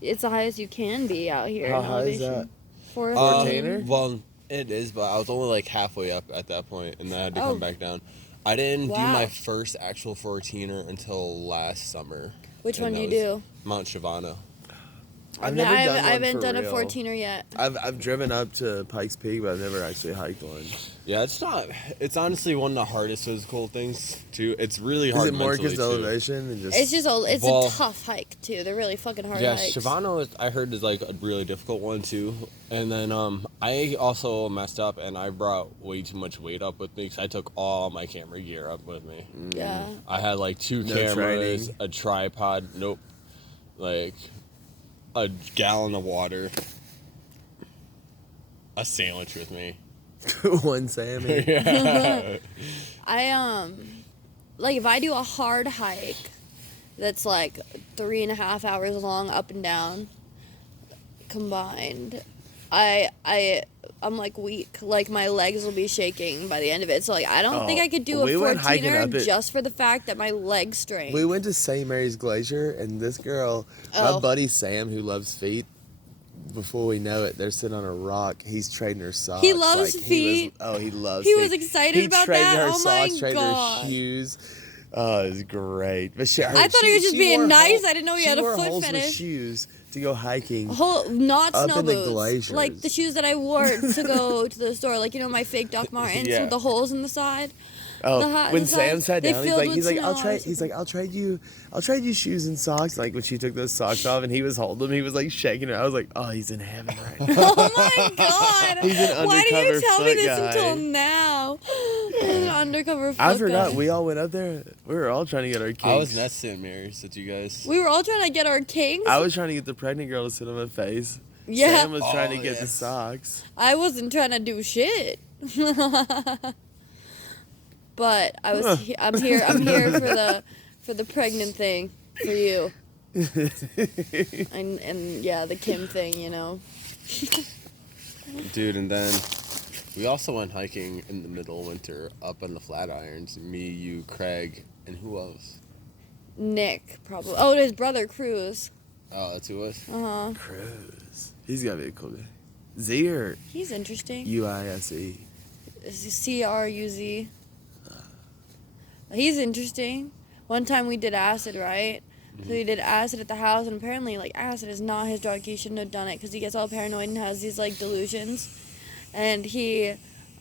It's the highest you can be out here How in high is elevation. that? 4,000. Well, it is, but I was only like halfway up at that point, and then I had to Oh. come back down. I didn't do Wow. my first actual 14er until last summer. Which and one that do you was do? Mount Shavano. I've never done one I haven't for done real. a 14er yet. I've driven up to Pikes Peak, but I've never actually hiked one. Yeah, it's honestly one of the hardest physical things, too. It's really hard Is it more mentally, because too. elevation and just? It's Well- a tough hike too. They're really fucking hard Yeah, hikes. Shavano, I heard, is like a really difficult one, too. And then I also messed up, and I brought way too much weight up with me, because I took all my camera gear up with me. Yeah. I had like 2 No cameras, training. a tripod, like a gallon of water, a sandwich with me. one Sammy. Yeah. I like if I do a hard hike that's like 3.5 hours long up and down combined, I'm like weak. Like my legs will be shaking by the end of it. So like I don't think I could do a we went hiking 14er up it- just for the fact that my legs strain. We went to St. Mary's Glacier, and this girl, my Oh. buddy Sam, who loves feet, before we know it, they're sitting on a rock. He's trading her socks. He loves feet. He loves He feet. was excited he about traded that? her Oh my socks, traded God. her shoes. Oh, it was great. But I thought he was just being wore nice. I didn't know he had a wore foot holes with fetish. shoes to go hiking. Not Up snow in the boots, glaciers. like the shoes that I wore to go to the store, like my fake Doc Martens Yeah. with the holes in the side. Oh, when the Sam sides, sat they down, filled he's with like, I'll snow trade. or He's like, I'll trade you shoes and socks. Like when she took those socks off, and he was holding them, he was like shaking it. I was like, oh, he's in heaven right now. Oh my God! He's an Why didn't undercover you tell me foot this guy. until now? He's an undercover foot I forgot. guy. We all went up there. We were all trying to get our kinks. I was at St. Mary's with you guys. We were all trying to get our kings. I was trying to get the pregnant girl to sit on my face. Yeah. Sam was trying to Oh, get the yes. socks. I wasn't trying to do shit. But I was. I'm here. I'm here for the pregnant thing for you. And yeah, the Kim thing, Dude, and then we also went hiking in the middle of winter up on the Flatirons. Me, you, Craig, and who else? Nick probably. Oh, his brother Cruz. Oh, that's who it was? Uh-huh. Cruz. He's got to be a cool guy. Z or He's interesting. UISE? CRUZ. He's interesting. One time we did acid, right? So we did acid at the house, and apparently, acid is not his drug. He shouldn't have done it because he gets all paranoid and has these, delusions. And he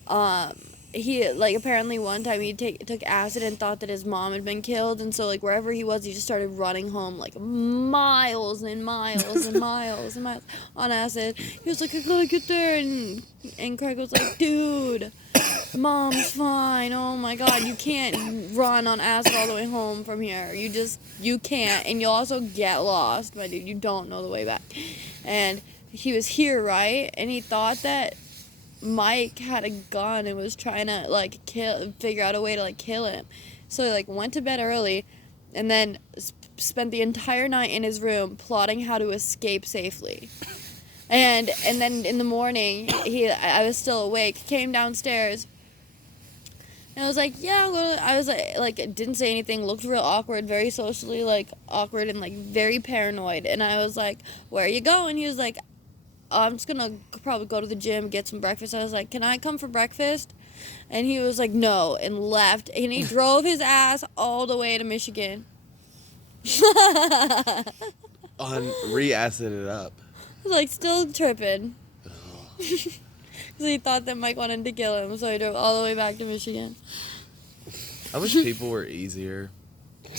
apparently one time he took acid and thought that his mom had been killed, and so, wherever he was, he just started running home, miles and miles and miles and miles on acid. He was like, I gotta get there, and Craig was like, dude, Mom's fine. Oh my God, you can't run on acid all the way home from here. You can't, and you'll also get lost, my dude. You don't know the way back. And he was here, right? And he thought that Mike had a gun and was trying to figure out a way to kill him. So he went to bed early, and then spent the entire night in his room plotting how to escape safely. And then in the morning, I was still awake. Came downstairs. And I was like, yeah, I'm gonna. I was didn't say anything. Looked real awkward, very socially awkward and very paranoid. And I was like, where are you going? He was like, I'm just gonna probably go to the gym, get some breakfast. I was like, can I come for breakfast? And he was like, no, and left. And he drove his ass all the way to Michigan. Re-acid it up. Like, still tripping. Because he thought that Mike wanted to kill him, so he drove all the way back to Michigan. I wish people were easier.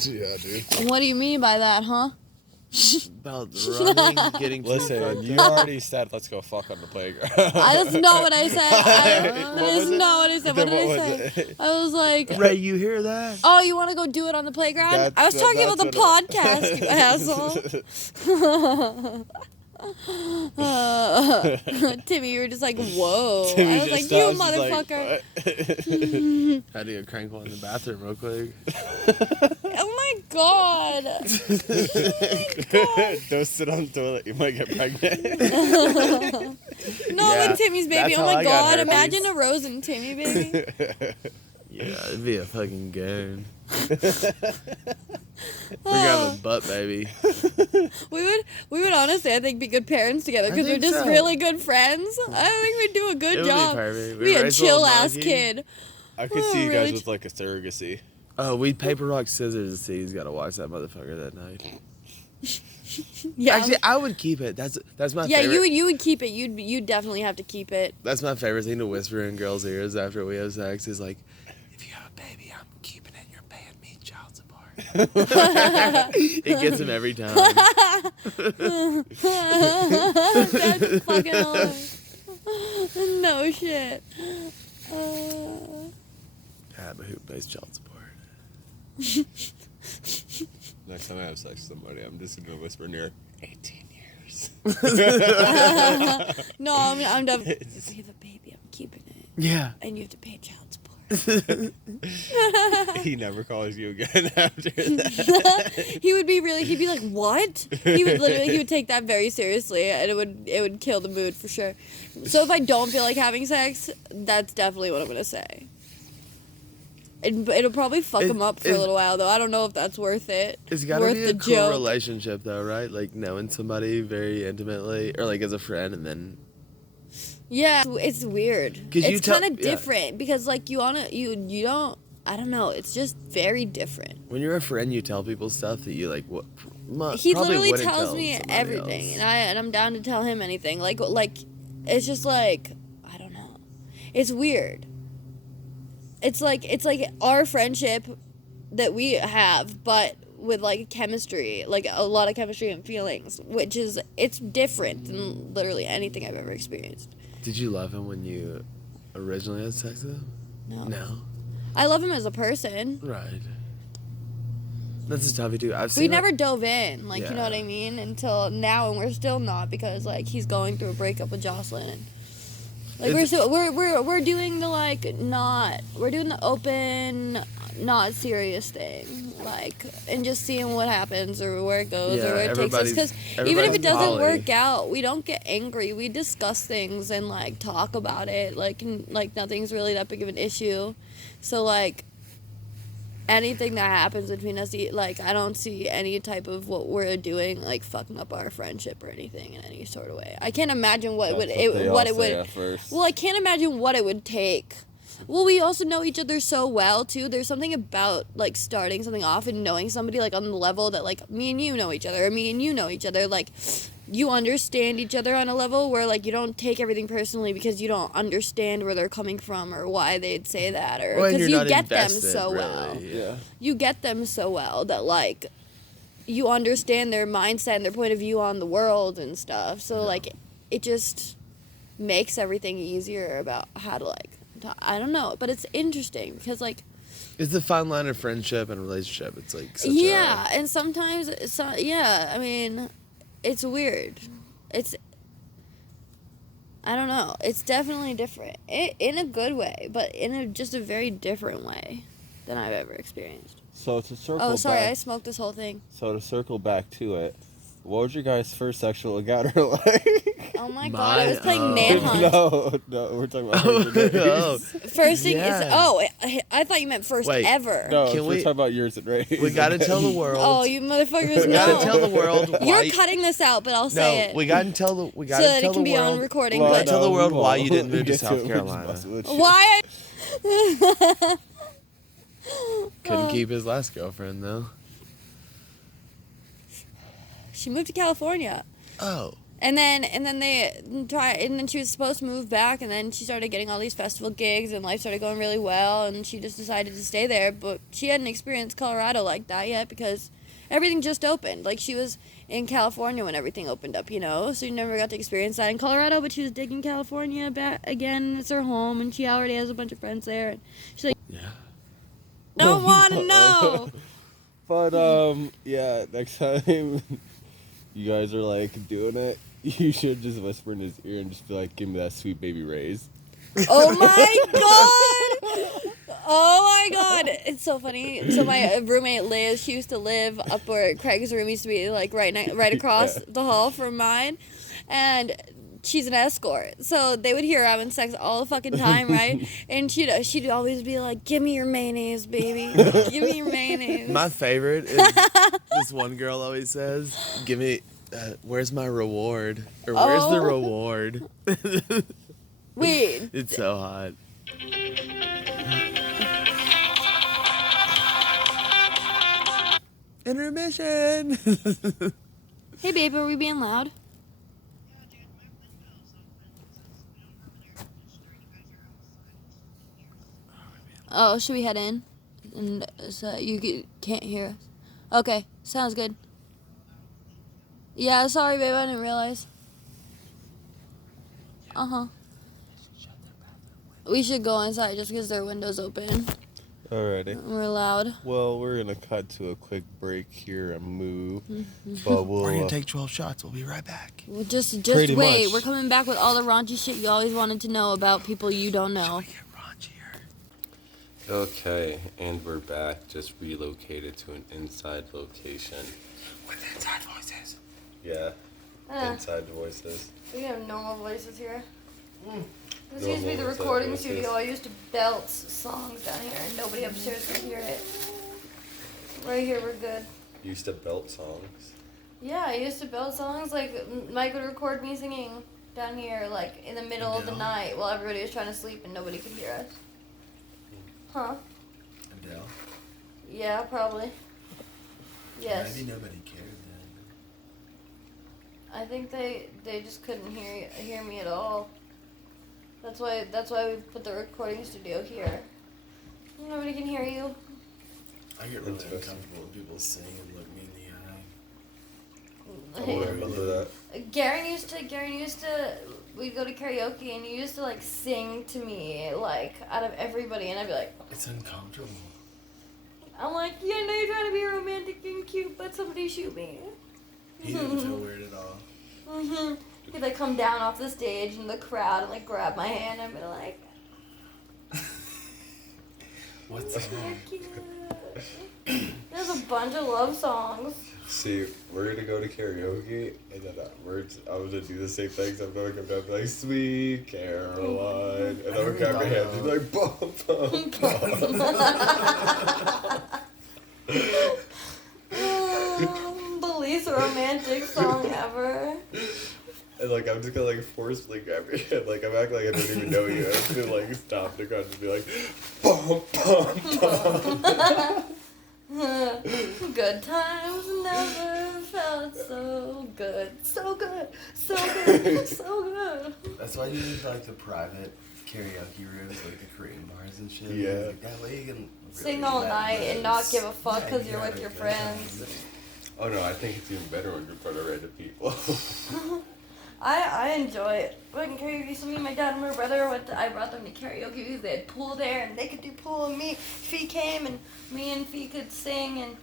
Yeah, dude. And what do you mean by that, huh? About running, getting too Listen, fucked you up. already said let's go fuck on the playground. That's not what I said. That What is was it? not what I said. What Then did what I was say? it? I was like, Ray, you hear that? oh, you want to go do it on the playground? That's- I was talking about the that's podcast, you asshole. Timmy, you were just like, whoa. Timmy I was like, just you stops, he's motherfucker. Had to go crank one in the bathroom real quick. Oh my god. Don't sit on the toilet, you might get pregnant. No, Yeah, with Timmy's baby. that's Oh how my I got god. herpes. Imagine a Rose and Timmy baby. Yeah, it'd be a fucking goon. We're gonna have a butt baby. We would honestly, I think, be good parents together I because we're think just so. really good friends. I think we'd do a good It would be job. perfect. We Be a raise a little chill ass monkey. kid. I could Oh, see you really guys with like a surrogacy. Oh, we paper rock scissors to see who's gotta watch that motherfucker that night. Yeah. Actually, I would keep it. That's my yeah, favorite. you would keep it. You'd definitely have to keep it. That's my favorite thing to whisper in girls' ears after we have sex is like, if you have a baby, I'm keeping it. You're paying me child support. It gets him every time. That's fucking hilarious. No shit. Yeah, but who pays child support? Next time I have sex with somebody, I'm just gonna whisper near 18 years. No, I'm definitely. If we have a baby, I'm keeping it, Yeah. and you have to pay child support. He never calls you again after that. He'd be like, what? He would take that very seriously, and it would kill the mood for sure. So if I don't feel like having sex, that's definitely what I'm gonna say. It'll probably fuck him up for a little while, though. I don't know if that's worth it. It's gotta worth be the a cool joke. relationship, though, right? Like knowing somebody very intimately, or like as a friend, and then Yeah, it's weird. 'Cause you It's tell- kind of yeah. different because like you don't. I don't know. It's just very different. when you're a friend, you tell people stuff that you like. What He probably literally wouldn't tells tell me somebody everything, else. and I'm down to tell him anything. Like it's just like I don't know. It's weird. It's like our friendship that we have, but with like chemistry, like a lot of chemistry and feelings, which is it's different than literally anything I've ever experienced. Did you love him when you originally had sex with him? No, No. I love him as a person. Right. That's a toughie too. I've seen We never dove in, like, you know what Yeah. I mean, until now, and we're still not because like he's going through a breakup with Jocelyn. Like we're doing the we're doing the open, not serious thing, like, and just seeing what happens or where it goes Yeah, or where it takes us. Because even if it doesn't poly. work out, we don't get angry. We discuss things and like talk about it. Like nothing's really that big of an issue. So like anything that happens between us, like I don't see any type of what we're doing like fucking up our friendship or anything in any sort of way. I can't imagine what it would. at first. Well, I can't imagine what it would take. Well, we also know each other so well too. There's something about like starting something off and knowing somebody like on the level that like me and you know each other, or me and you know each other. Like you understand each other on a level where like you don't take everything personally because you don't understand where they're coming from or why they'd say that, or Well, and because you're you not get them invested, so really. well. Yeah. You get them so well that like you understand their mindset and their point of view on the world and stuff. So like it just makes everything easier about how to like I don't know, but it's interesting because like It's the fine line of friendship and relationship. It's like such yeah, and sometimes I mean it's weird. It's I don't know. It's definitely different in a good way, but in just a very different way than I've ever experienced. So to circle Oh, sorry, I back, smoked this whole thing. so to circle back to it, what was your guys' first sexual encounter like? Oh my god, I was playing My, Manhunt. No, we're talking about Ranger Oh. Days. First thing Yeah. I thought you meant first Wait. ever. No, Can we're we- talking about yours and Ray's. We gotta tell the world. Oh, you motherfuckers we gotta know. tell the world why. You're cutting this out, but I'll say no, it. we gotta tell the so that it tell can the be world. on recording. Well, but tell the world why you didn't we'll move to get South it. We'll just Carolina. bust with you. why? Couldn't keep his last girlfriend though. She moved to California. Oh. And then she was supposed to move back, and then she started getting all these festival gigs, and life started going really well, and she just decided to stay there. But she hadn't experienced Colorado like that yet because everything just opened. Like, she was in California when everything opened up, so you never got to experience that in Colorado. But she was digging California back again. It's her home, and she already has a bunch of friends there. And she's like, Yeah. don't want to know. But yeah, next time you guys are like doing it, you should just whisper in his ear and just be like, give me that sweet baby raise. Oh my god! Oh my god! It's so funny. So my roommate Liz, she used to live up where Craig's room used to be, like right across the hall from mine, and she's an escort. So they would hear her having sex all the fucking time, right? And she'd always be like, "Give me your mayonnaise, baby. Give me your mayonnaise." My favorite is this one girl always says, "Give me, where's my reward?" Or "Where's the reward?" Wait. It's so hot. Intermission. Hey babe, are we being loud? Oh, should we head in? And so you can't hear us. Okay, sounds good. Yeah, sorry babe, I didn't realize. Uh-huh. We should go inside just because their window's open. Alrighty. We're loud. Well, we're gonna cut to a quick break here and move, but we'll. We're gonna take 12 shots. We'll be right back. Well, just Pretty wait. much. We're coming back with all the raunchy shit you always wanted to know about people you don't know. Get raunchier. Okay, and we're back. Just relocated to an inside location. With inside voices. Yeah, inside voices. We have normal voices here. This No used to be the normal recording voices. studio. I used to belt songs down here, and nobody upstairs could hear it. Right here, we're good. You used to belt songs. Yeah, I used to belt songs. Like, Mike would record me singing down here, like, in the middle of the Adele? night while everybody was trying to sleep and nobody could hear us. Huh? Adele. Yeah, probably. Yes. Maybe nobody cared then. I think they just couldn't hear me at all. That's why we put the recording studio here. Nobody can hear you. I get really Interesting. uncomfortable when people sing and look me in the eye. I won't remember that. Garen used to, we'd go to karaoke and he used to like sing to me like out of everybody and I'd be like, It's uncomfortable. I'm like, yeah, I know you're trying to be romantic and cute, but somebody shoot me. He didn't feel weird at all. Mhm. He'd like come down off the stage in the crowd and like grab my hand and be like, What's you're wrong? cute. There's a bunch of love songs. See, we're gonna go to karaoke, and then I'm gonna do the same things. I'm gonna come down and be like, "Sweet Caroline," and I'm gonna grab your hand and be like, "Bum, bum, bum." The least romantic song ever. And like I'm just gonna like forcefully grab your hand, like I'm acting like I don't even know you. I'm just gonna like stop the crowd and be like, "Bum, bum, bum." Good times never felt so good. So good. So good. So good. That's why you need like the private karaoke rooms, like the Korean bars and shit. Yeah. Like, that way you can really Sing all let night and loose. not give a fuck Yeah, because you you're gotta with your go friends. down. Oh no, I think it's even better when you're in front of random people. I enjoy it. When karaoke, so me and my dad and my brother I brought them to karaoke because they had pool there and they could do pool and Fee came and me and Fee could sing and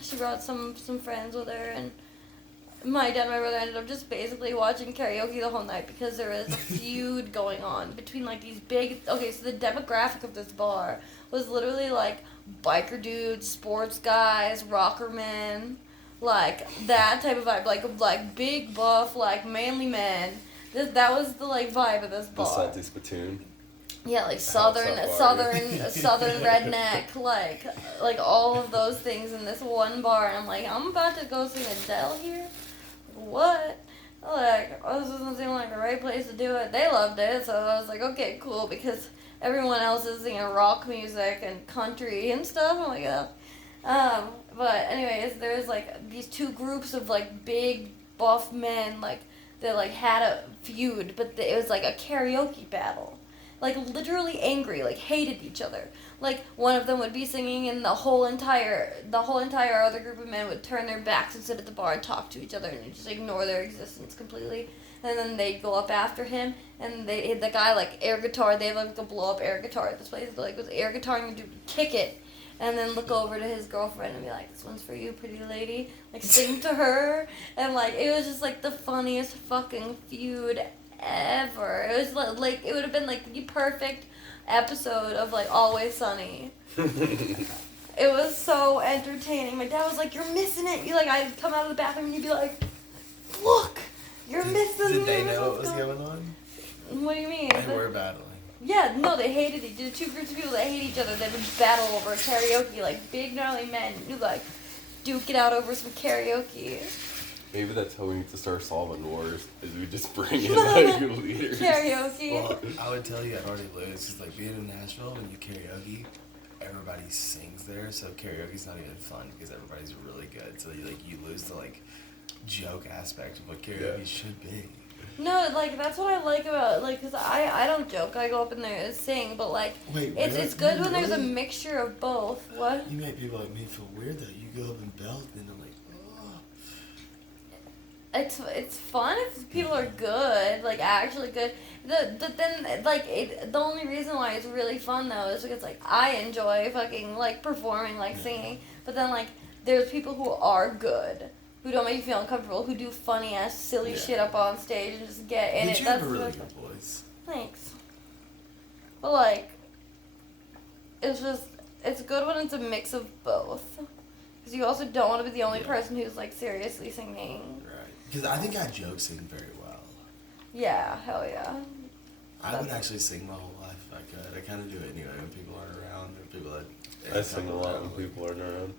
she brought some friends with her and my dad and my brother ended up just basically watching karaoke the whole night because there was a feud going on between like these big, okay, so the demographic of this bar was literally like biker dudes, sports guys, rocker men, like that type of vibe, like big buff, like manly men. That was the like vibe of this The bar. salty spittoon. Yeah, like southern redneck, like all of those things in this one bar, and I'm like, I'm about to go sing Adele here. What? Like, oh, this doesn't seem like the right place to do it. They loved it, so I was like, okay, cool, because everyone else is singing rock music and country and stuff. I'm like, yeah. But anyways, there's like these two groups of like big buff men, like that like had a feud, but it was like a karaoke battle. Like literally angry, like hated each other. Like one of them would be singing, and the whole entire other group of men would turn their backs and sit at the bar and talk to each other and just ignore their existence completely. And then they'd go up after him, and the guy like air guitar. They have like a blow up air guitar at this place. Like was air guitaring, the dude would kick it, and then look over to his girlfriend and be like, "This one's for you, pretty lady." Like sing to her, and like it was just like the funniest fucking feud ever. It was like it would have been like the perfect episode of like Always Sunny. It was so entertaining. My dad was like, "You're missing it." You like I'd come out of the bathroom and you'd be like, "Look, you're missing it." Did they know what was going on? What do you mean? They were battling. Yeah, no, they hated each other. Two groups of people that hate each other. They would battle over karaoke, like big gnarly men who like duke it out over some karaoke. Maybe that's how we need to start solving wars, is we just bring in like leaders. Karaoke. Well, I would tell you I'd already lose, because like being in Nashville, when you karaoke, everybody sings there, so karaoke's not even fun because everybody's really good. So you lose the like joke aspect of what karaoke should be. No, like that's what I like about like, cause I don't joke. I go up in there and sing, but like it's good when there's a mixture of both. What? You make people like me feel weird though. You go up and belt, and I'm like, oh. It's fun if people are good, like actually good. The only reason why it's really fun though is because like I enjoy fucking like performing, like singing, but then like there's people who are good, who don't make you feel uncomfortable, who do funny ass silly shit up on stage and just get in it. You That's have a really good voice. Thanks. But like, it's good when it's a mix of both, because you also don't want to be the only person who's like seriously singing. Right. Because I think I joke sing very well. Yeah, hell yeah. I would actually sing my whole life if I could. I kind of do it anyway when people aren't around, or people that. I sing a lot when people aren't around.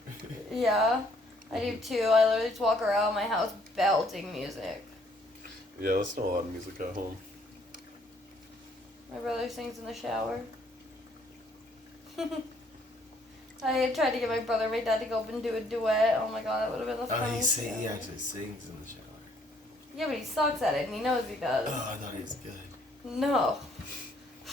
Yeah, I do too. I literally just walk around my house belting music. Yeah, I listen to a lot of music at home. My brother sings in the shower. I tried to get my brother and my dad to go up and do a duet. Oh my god, that would have been the funniest thing. He actually sings in the shower. Yeah, but he sucks at it, and he knows he does. Oh, I thought he was good. No.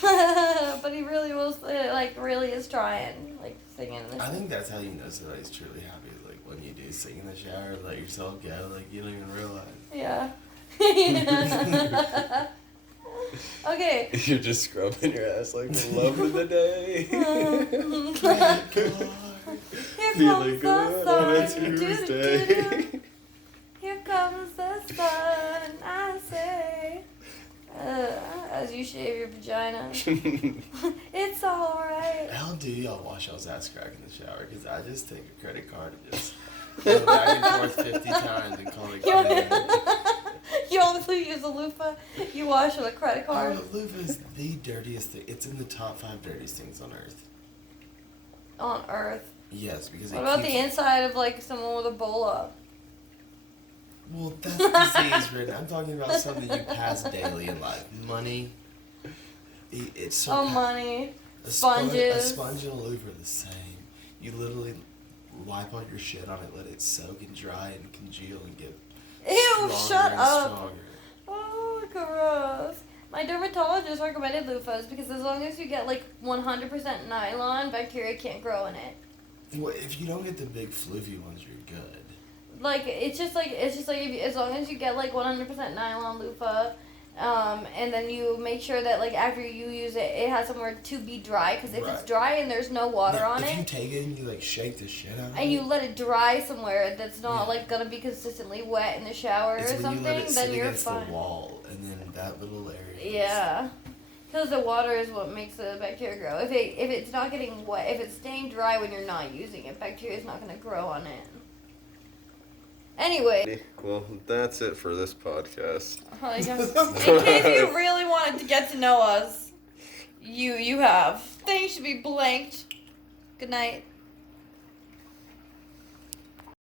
But he really was, like, really is trying, like, singing in the shower. I think that's how you know somebody's truly happy, like, when you do sing in the shower, let yourself go, like, you don't even realize. Yeah. Okay. You're just scrubbing your ass like the love of the day. Here Feeling comes good on a the sun. Tuesday. Here comes the sun, I say. As you shave your vagina. It's alright. How do y'all wash y'all's ass crack in the shower? Because I just take a credit card and just go back and forth 50 times and call it clean. You only use a loofah. You wash with a credit card. Oh, loofah is the dirtiest thing. It's in the top 5 dirtiest things on earth. On Earth. Yes, because What about the inside of like someone with Ebola? Well, that's disease ridden. I'm talking about something you pass daily in life. Money. It's so money. A Sponges. sponge and a loofah are the same. You literally wipe all your shit on it, let it soak and dry and congeal and get Ew, stronger shut and up. stronger. Oh, gross. My dermatologist recommended loofahs because as long as you get like 100% nylon, bacteria can't grow in it. Well, if you don't get the big floofy ones, you're good. Like it's just like as long as you get like 100% nylon loofah, and then you make sure that like after you use it, it has somewhere to be dry. Because if it's dry and there's no water Now, on if it, you take it and you like shake the shit out of it, and you let it dry somewhere that's not like gonna be consistently wet in the shower it's or when something, you let it then sit you're against fine. the wall, and then that little area. Yeah, because the water is what makes the bacteria grow. If it's not getting wet, if it's staying dry when you're not using it, bacteria is not gonna grow on it. Anyway. Well, that's it for this podcast. In case you really wanted to get to know us, you have. Things should be blanked. Good night.